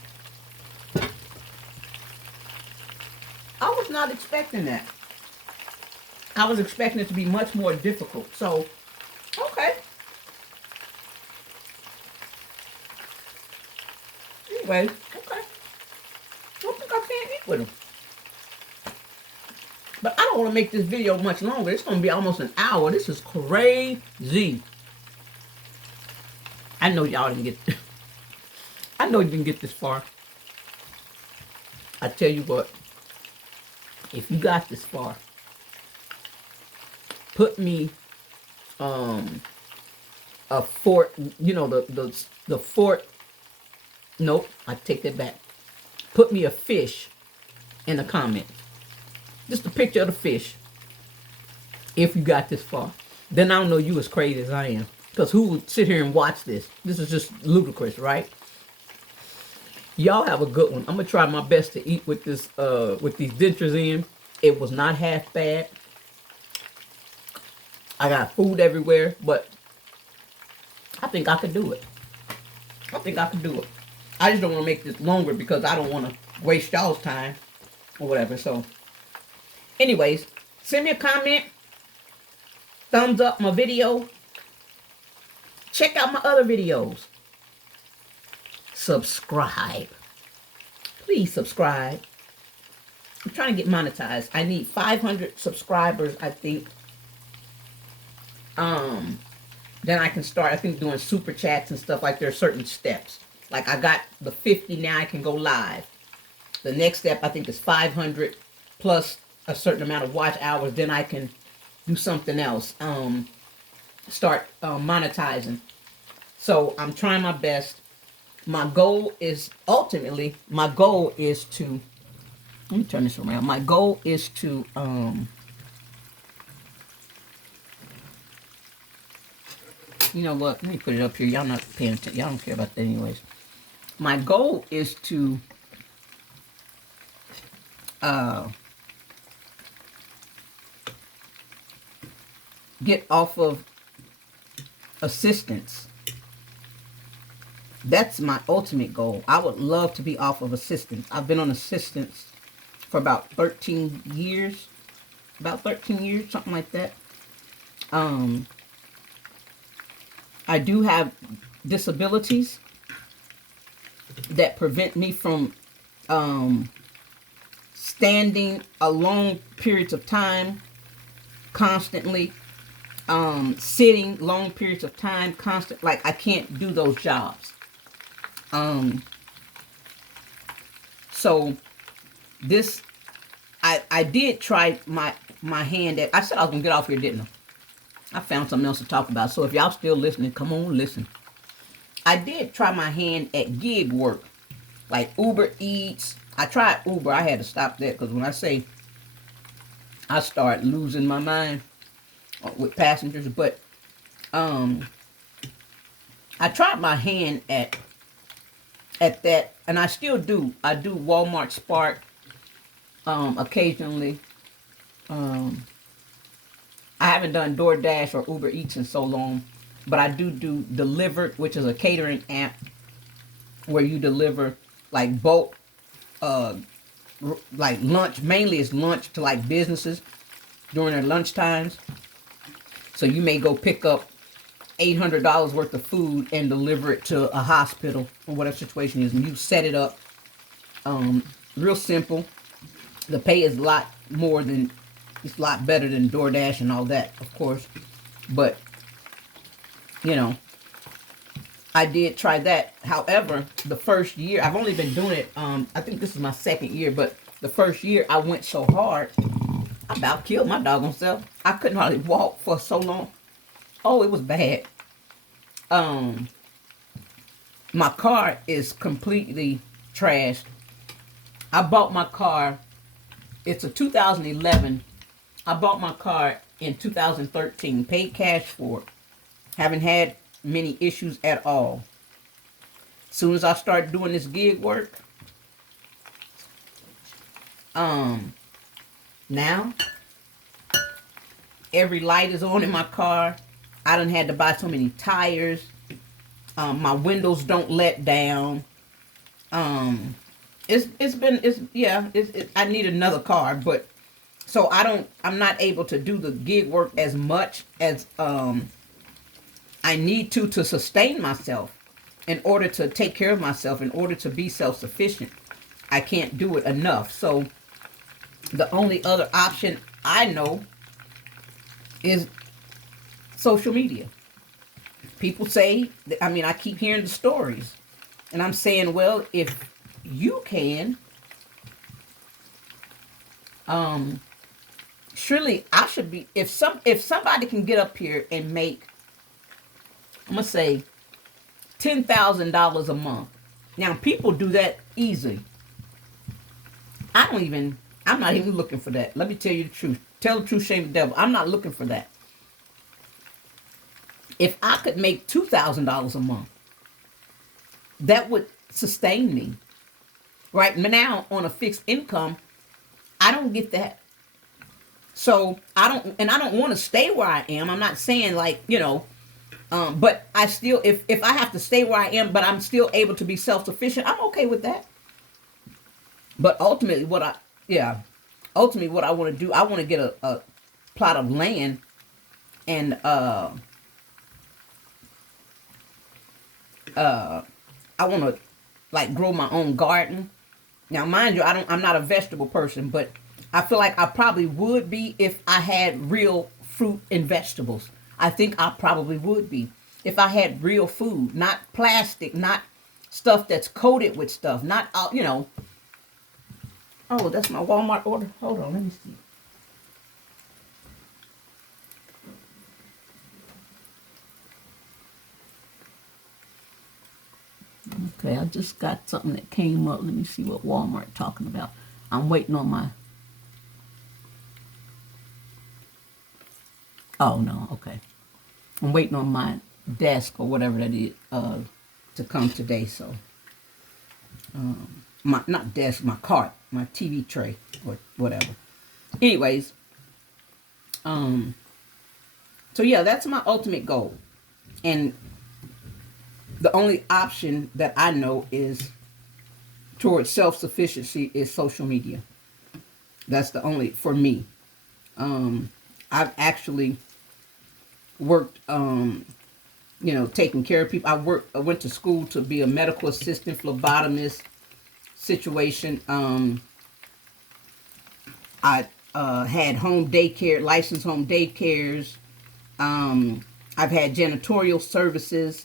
I was not expecting that. I was expecting it to be much more difficult. So, okay. Anyway, okay. I don't think I can't eat with them. But I don't want to make this video much longer. It's going to be almost an hour. This is crazy. I know y'all didn't get... I know you didn't get this far. I tell you what. If you got this far, put me a fort, you know, the fort. Nope, I take that back. Put me a fish in the comments. Just a picture of the fish. If you got this far. Then I don't know you as crazy as I am. Because who would sit here and watch this? This is just ludicrous, right? Y'all have a good one. I'm going to try my best to eat with this, with these dentures in. It was not half bad. I got food everywhere, but I think I could do it. I think I could do it. I just don't want to make this longer because I don't want to waste y'all's time or whatever. So, anyways, send me a comment. Thumbs up my video. Check out my other videos. Subscribe. Please subscribe. I'm trying to get monetized. I need 500 subscribers, I think. Then I can start, I think, doing super chats and stuff. Like, there are certain steps. Like, I got the 50, now I can go live. The next step, I think, is 500 plus a certain amount of watch hours. Then I can do something else. Start monetizing. So, I'm trying my best. My goal is, ultimately, my goal is to, let me turn this around. My goal is to, you know what? Let me put it up here. Y'all not paying attention. Y'all don't care about that anyways. My goal is to get off of assistance. That's my ultimate goal. I would love to be off of assistance. I've been on assistance for about 13 years. About 13 years, something like that. I do have disabilities that prevent me from standing a long periods of time constantly, sitting long periods of time constant. Like, I can't do those jobs. So This, I did try my hand at, I said I was going to get off here, didn't I? I found something else to talk about. So if y'all still listening, come on, listen. I did try my hand at gig work, like Uber Eats. I tried Uber. I had to stop that because when I say I start losing my mind with passengers, but I tried my hand at that, and I still do. I do Walmart Spark occasionally. I haven't done DoorDash or Uber Eats in so long, but I do Delivered, which is a catering app where you deliver like bulk, like lunch. Mainly it's lunch to like businesses during their lunch times. So you may go pick up $800 worth of food and deliver it to a hospital or whatever situation is, and you set it up. Real simple. The pay is a lot more than, it's a lot better than DoorDash and all that, of course. But, you know, I did try that. However, the first year, I've only been doing it, I think this is my second year, but the first year I went so hard, I about killed my doggone self. I couldn't hardly walk for so long. Oh, it was bad. My car is completely trashed. I bought my car, it's a 2011. I bought my car in 2013, paid cash for it. Haven't had many issues at all. As soon as I started doing this gig work, now every light is on in my car. I done had to buy so many tires. My windows don't let down. I need another car, but so I'm not able to do the gig work as much as I need to sustain myself in order to take care of myself, in order to be self-sufficient. I can't do it enough. So the only other option I know is social media. People say, I keep hearing the stories, and I'm saying, well, if you can, surely I should be. If somebody can get up here and make, I'm gonna say, $10,000 a month. Now people do that easy. I'm not even looking for that. Let me tell you the truth. Tell the truth, shame the devil. I'm not looking for that. If I could make $2,000 a month, that would sustain me. Right now, on a fixed income, I don't get that. So I don't want to stay where I am. I'm not saying but I still, if I have to stay where I am, but I'm still able to be self-sufficient, I'm okay with that. But ultimately, what I want to do, I want to get a plot of land and I want to grow my own garden. Now, mind you, I'm not a vegetable person, but I feel like I probably would be if I had real fruit and vegetables. I think I probably would be if I had real food, not plastic, not stuff that's coated with stuff, not Oh, that's my Walmart order. Hold on, let me see. Okay, I just got something that came up. Let me see what Walmart talking about. I'm waiting on my... Oh, no, okay. I'm waiting on my desk or whatever that is to come today, so... not desk, my cart, my TV tray, or whatever. Anyways, so yeah, that's my ultimate goal. And the only option that I know is towards self-sufficiency is social media. That's the only, for me. I've actually worked, taking care of people. I went to school to be a medical assistant, phlebotomist situation. I had home daycare, licensed home daycares. I've had janitorial services.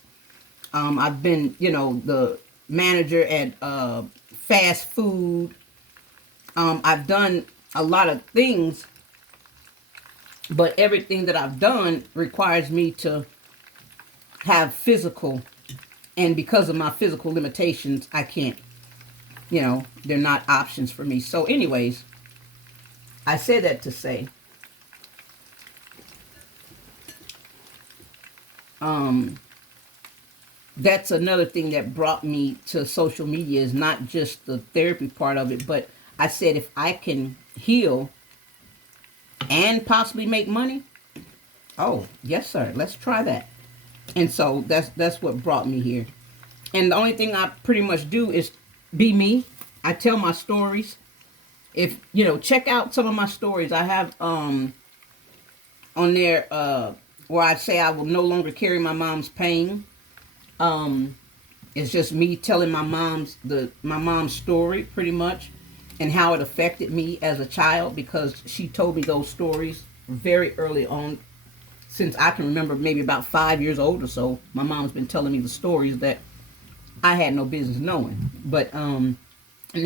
I've been, the manager at fast food. I've done a lot of things, but everything that I've done requires me to have physical, and because of my physical limitations, I can't, they're not options for me. So anyways, I say that to say, that's another thing that brought me to social media, is not just the therapy part of it, but I said, if I can heal and possibly make money, oh, yes, sir, let's try that. And so that's what brought me here. And the only thing I pretty much do is be me. I tell my stories. If, check out some of my stories. I have on there where I say I will no longer carry my mom's pain. It's just me telling my mom's story pretty much, and how it affected me as a child, because she told me those stories very early on. Since I can remember, maybe about 5 years old or so, my mom's been telling me the stories that I had no business knowing. But and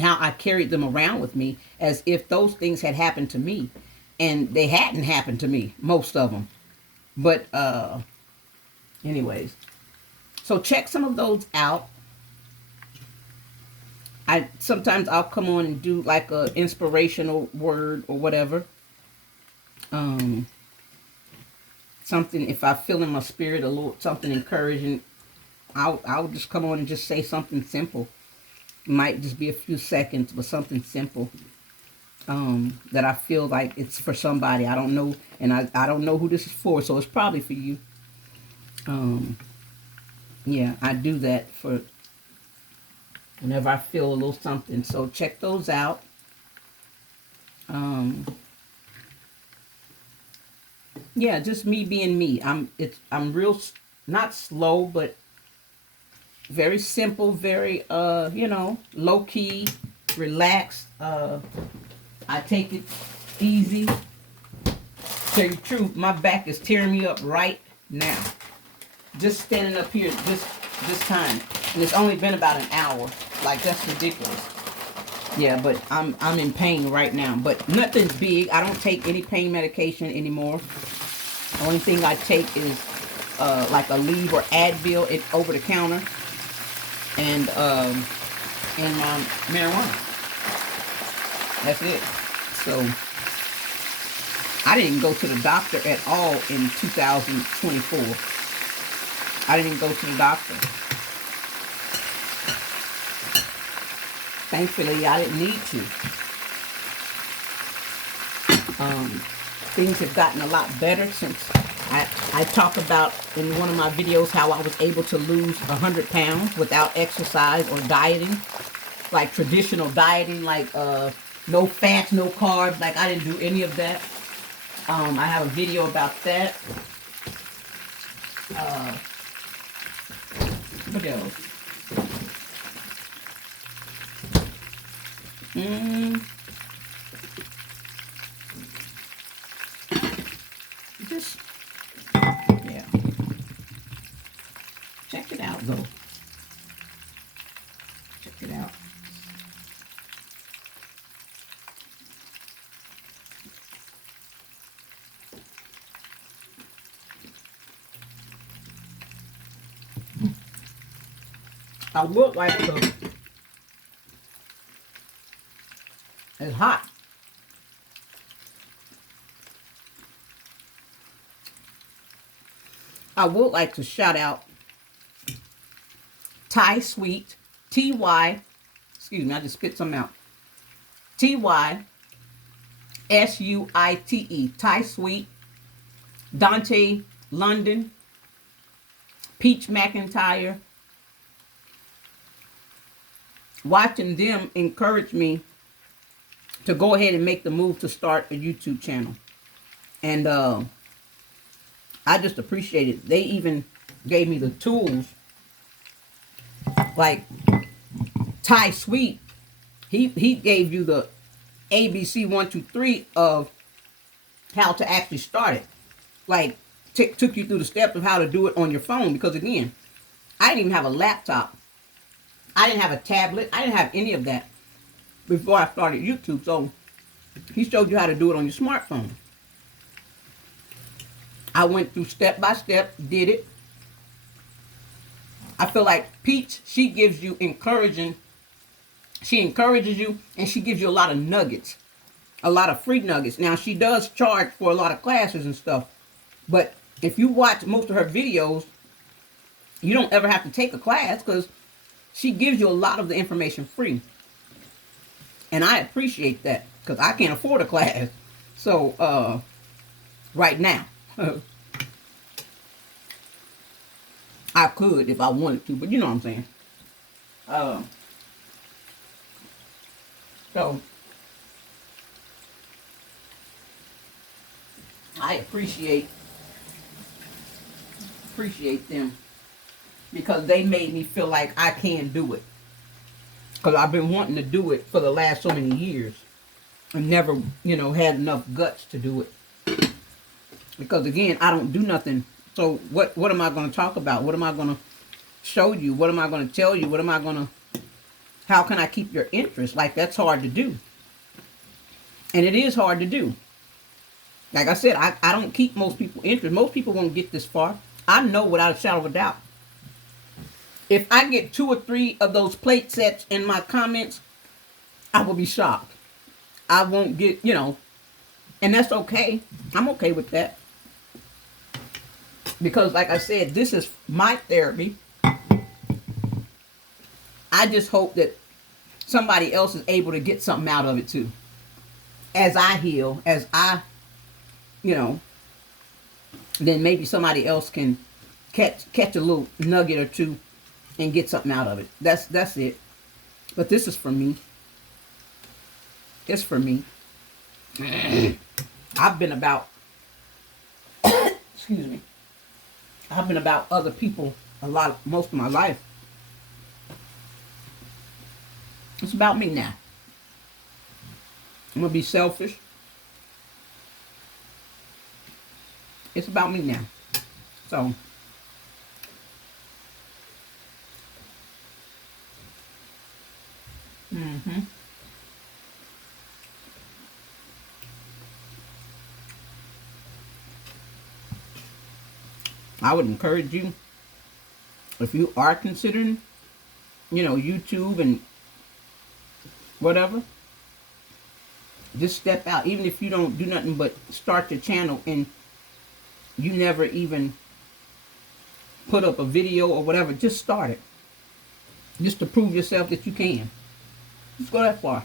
how I carried them around with me as if those things had happened to me, and they hadn't happened to me, most of them. But anyways, so check some of those out. Sometimes I'll come on and do like a inspirational word or whatever. Something, if I feel in my spirit a little something encouraging, I'll just come on and just say something simple. It might just be a few seconds, but something simple that I feel like it's for somebody. I don't know, and I don't know who this is for, so it's probably for you. Yeah, I do that for whenever I feel a little something. So check those out. Yeah, just me being me. I'm real, not slow, but very simple, very low key, relaxed. I take it easy. Tell you the truth, my back is tearing me up right now. Just standing up here this time. And it's only been about an hour. Like, that's ridiculous. Yeah, but I'm in pain right now. But nothing's big. I don't take any pain medication anymore. The only thing I take is like Aleve or Advil over the counter, and my marijuana. That's it. So I didn't go to the doctor at all in 2024. I didn't even go to the doctor. Thankfully, I didn't need to. Things have gotten a lot better since I talk about in one of my videos how I was able to lose 100 pounds without exercise or dieting. Like traditional dieting, like no fats, no carbs. Like, I didn't do any of that. I have a video about that. What else? Just, yeah. Check it out, though. Check it out. I would like to. It's hot. I would like to shout out Ty Sweet, T-Y, excuse me, I just spit some out. T-Y-S-U-I-T-E, Ty Sweet, Dante London, Peach McIntyre. Watching them encouraged me to go ahead and make the move to start a YouTube channel. And I just appreciate it. They even gave me the tools. Like Ty Sweet, he gave you the ABC 1, 2, 3 of how to actually start it. Like, took you through the steps of how to do it on your phone. Because again, I didn't even have a laptop. I didn't have a tablet. I didn't have any of that. before I started YouTube. So he showed you how to do it on your smartphone. I went through step by step, did it. I feel like Peach, she gives you she encourages you, and she gives you a lot of nuggets, a lot of free nuggets. Now, she does charge for a lot of classes and stuff, but if you watch most of her videos, you don't ever have to take a class because she gives you a lot of the information free. And I appreciate that because I can't afford a class. So, right now, I could if I wanted to, but you know what I'm saying. So I appreciate them because they made me feel like I can do it. Because I've been wanting to do it for the last so many years and never, had enough guts to do it. Because again, I don't do nothing. So what am I going to talk about? What am I going to show you? What am I going to tell you? How can I keep your interest? Like, that's hard to do. And it is hard to do. Like I said, I don't keep most people interested. Most people won't get this far. I know without a shadow of a doubt. If I get 2 or 3 of those plate sets in my comments, I will be shocked. I won't get, and that's okay. I'm okay with that. Because like I said, this is my therapy. I just hope that somebody else is able to get something out of it too. As I heal, as I, then maybe somebody else can catch a little nugget or two and get something out of it. That's it. But this is for me. It's for me. I've been about, excuse me. I've been about other people most of my life. It's about me now. I'm going to be selfish. It's about me now. So, I would encourage you, if you are considering, YouTube and whatever, just step out. Even if you don't do nothing but start your channel and you never even put up a video or whatever, just start it. Just to prove yourself that you can. Just go that far.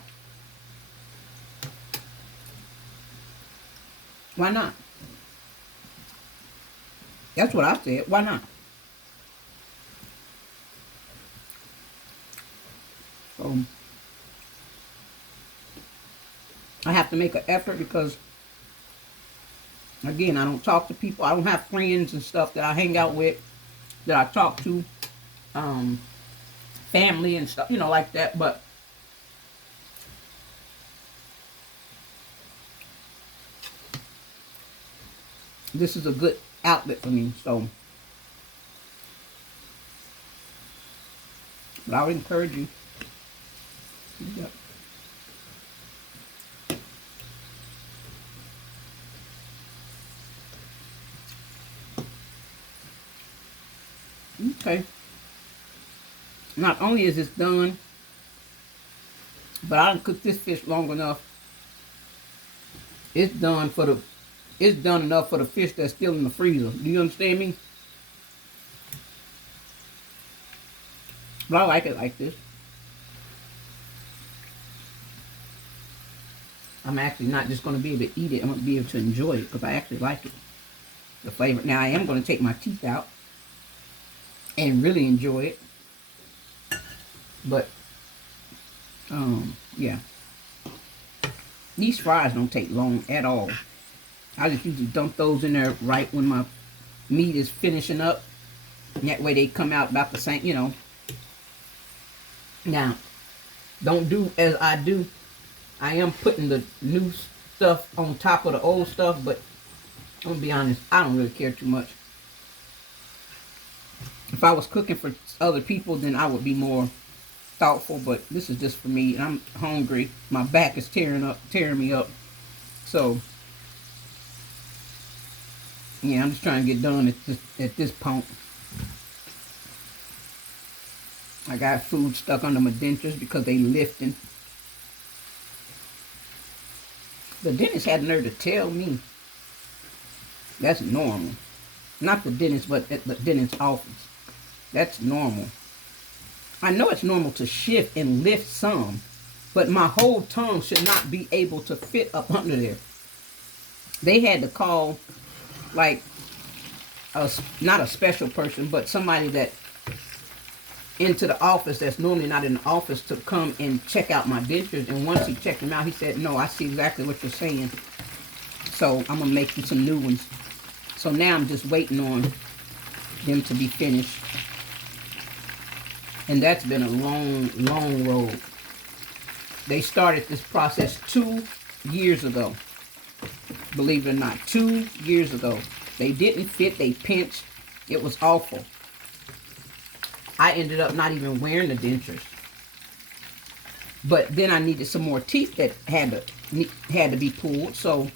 Why not? That's what I said. Why not? So, I have to make an effort because, again, I don't talk to people. I don't have friends and stuff that I hang out with, that I talk to, family and stuff, like that. But this is a good outlet for me. So, but I would encourage you. Yep. Okay. Not only is this done, but I done cooked this fish long enough. It's done enough for the fish that's still in the freezer. Do you understand me? But I like it like this. I'm actually not just going to be able to eat it. I'm going to be able to enjoy it because I actually like it. The flavor. Now I am going to take my teeth out and really enjoy it. But, yeah. These fries don't take long at all. I just usually dump those in there right when my meat is finishing up. And that way they come out about the same, Now, don't do as I do. I am putting the new stuff on top of the old stuff, but I'm going to be honest, I don't really care too much. If I was cooking for other people, then I would be more thoughtful, but this is just for me. I'm hungry. My back is tearing me up. So yeah, I'm just trying to get done at this point. I got food stuck under my dentures because they lifting. The dentist had the nerve to tell me that's normal. Not the dentist, but at the dentist's office. That's normal. I know it's normal to shift and lift some, but my whole tongue should not be able to fit up under there. They had to call, like, not a special person, but somebody that into the office that's normally not in the office to come and check out my dentures. And once he checked them out, he said, no, I see exactly what you're saying. So I'm going to make you some new ones. So now I'm just waiting on them to be finished. And that's been a long, long road. They started this process 2 years ago. Believe it or not, 2 years ago. They didn't fit, they pinched. It was awful. I ended up not even wearing the dentures. But then I needed some more teeth that had to be pulled. So,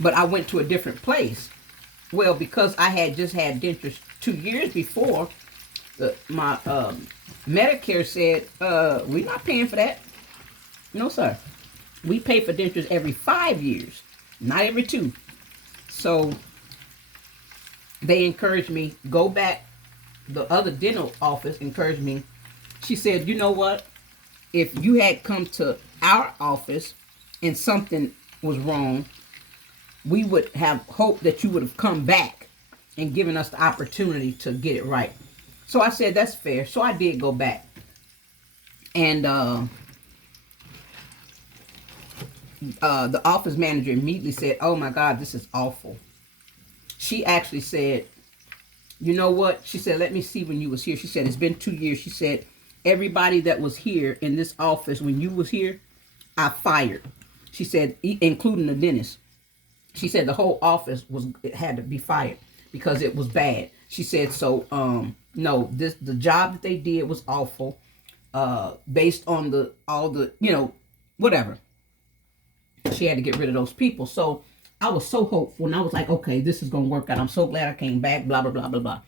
but I went to a different place. Well, because I had just had dentures 2 years before, my Medicare said, we're not paying for that. No, sir. We pay for dentures every 5 years, not every 2. So they encouraged me, go back. The other dental office encouraged me. She said, you know what? If you had come to our office and something was wrong, we would have hoped that you would have come back and given us the opportunity to get it right. So I said, that's fair. So I did go back. And the office manager immediately said, oh my God, this is awful. She actually said, you know what? She said, let me see when you was here. She said, it's been 2 years. She said, everybody that was here in this office when you was here, I fired. She said, including the dentist. She said the whole office had to be fired because it was bad. She said, so, no, the job that they did was awful, based on all the, whatever. She had to get rid of those people. So I was so hopeful, and I was like, okay, this is going to work out. I'm so glad I came back, blah, blah, blah, blah, blah.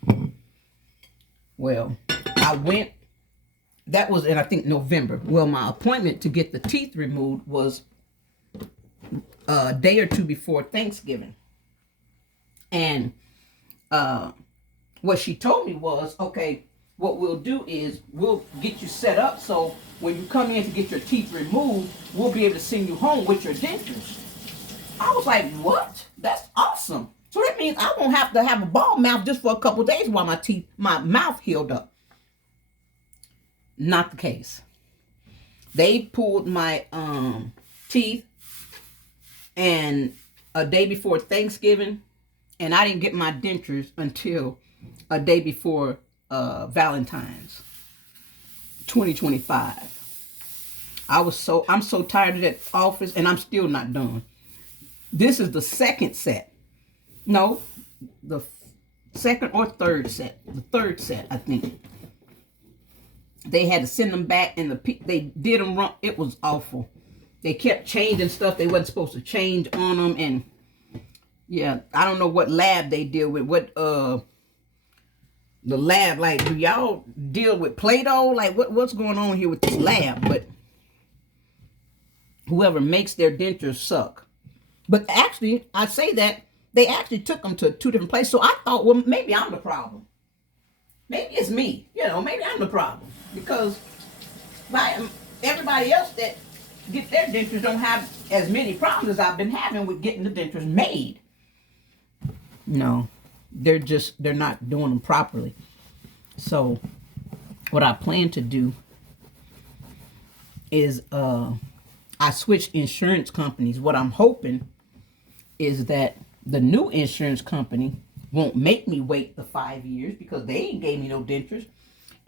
Well, I went, that was in, I think, November. Well, my appointment to get the teeth removed was a day or two before Thanksgiving. And what she told me was, okay, what we'll do is we'll get you set up so when you come in to get your teeth removed, we'll be able to send you home with your dentures. I was like, what? That's awesome. So that means I won't have to have a ball mouth just for a couple of days while my mouth healed up. Not the case. They pulled my teeth and a day before Thanksgiving, and I didn't get my dentures until a day before Valentine's 2025. I'm so tired of that office, and I'm still not done. This is the second set. No, the second or third set. The third set, I think. They had to send them back, and they did them wrong. It was awful. They kept changing stuff they wasn't supposed to change on them, and yeah, I don't know what lab they deal with. What the lab, like, do y'all deal with Play-Doh? Like, what's going on here with this lab? But whoever makes their dentures suck. But actually, I say that they actually took them to 2 different places. So I thought, well, maybe I'm the problem. Maybe it's me. Maybe I'm the problem. Because everybody else that get their dentures don't have as many problems as I've been having with getting the dentures made. No, they're not doing them properly. So what I plan to do is I switched insurance companies. What I'm hoping is that the new insurance company won't make me wait the 5 years because they ain't gave me no dentures.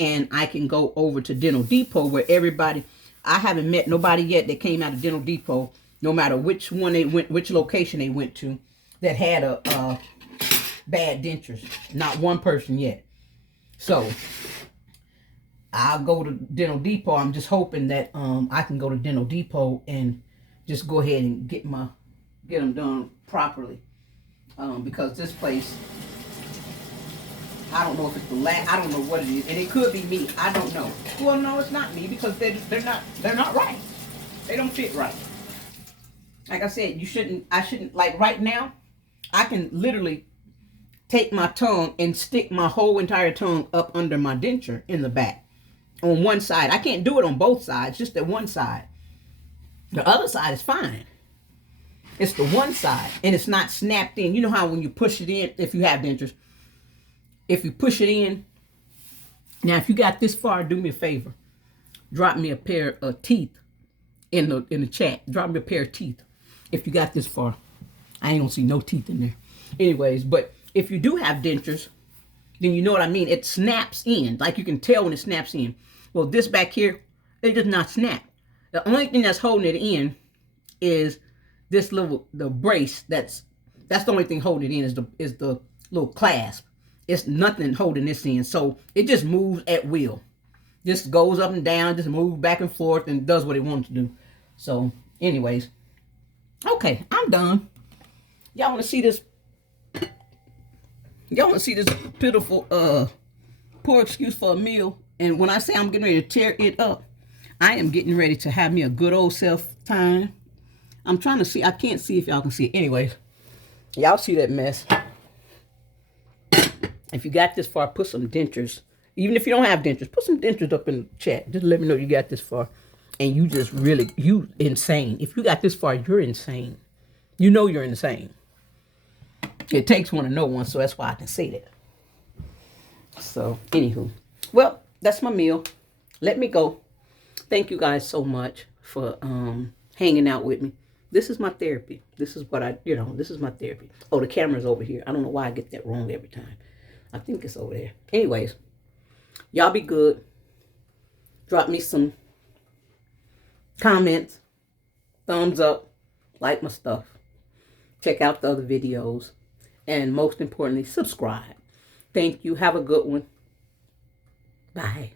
And I can go over to Dental Depot where I haven't met nobody yet that came out of Dental Depot, no matter which one they went, which location they went to, that had a bad dentures. Not one person yet. So I'll go to Dental Depot. I'm just hoping that I can go to Dental Depot and just go ahead and get them done properly. Because this place, I don't know if it's the last. I don't know what it is, and it could be me. I don't know. Well, no, it's not me because they're not right. They don't fit right. Like I said, I shouldn't, like right now, I can literally take my tongue and stick my whole entire tongue up under my denture in the back on one side. I can't do it on both sides, just that one side. The other side is fine. It's the one side, and it's not snapped in. You know how when you push it in, if you have dentures, if you push it in. Now, if you got this far, do me a favor. Drop me a pair of teeth in the chat. Drop me a pair of teeth. If you got this far, I ain't gonna see no teeth in there. Anyways, but if you do have dentures, then you know what I mean. It snaps in, like you can tell when it snaps in. Well, this back here, it does not snap. The only thing that's holding it in is this the brace. That's the only thing holding it in is the little clasp. It's nothing holding this in, so it just moves at will. Just goes up and down, just moves back and forth, and does what it wants to do. So, anyways. Okay, I'm done. Y'all want to see this? Y'all want to see this pitiful, poor excuse for a meal? And when I say I'm getting ready to tear it up, I am getting ready to have me a good old self time. I'm trying to see. I can't see if y'all can see it. Anyways, y'all see that mess. If you got this far, put some dentures. Even if you don't have dentures, put some dentures up in the chat. Just let me know you got this far. And you just really, you insane. If you got this far, you're insane. You know you're insane. It takes one to know one, so that's why I can say that. So, anywho. Well, that's my meal. Let me go. Thank you guys so much for hanging out with me. This is my therapy. This is what this is my therapy. Oh, the camera's over here. I don't know why I get that wrong every time. I think it's over there. Anyways, y'all be good. Drop me some comments, thumbs up, like my stuff. Check out the other videos. And most importantly, subscribe. Thank you. Have a good one. Bye.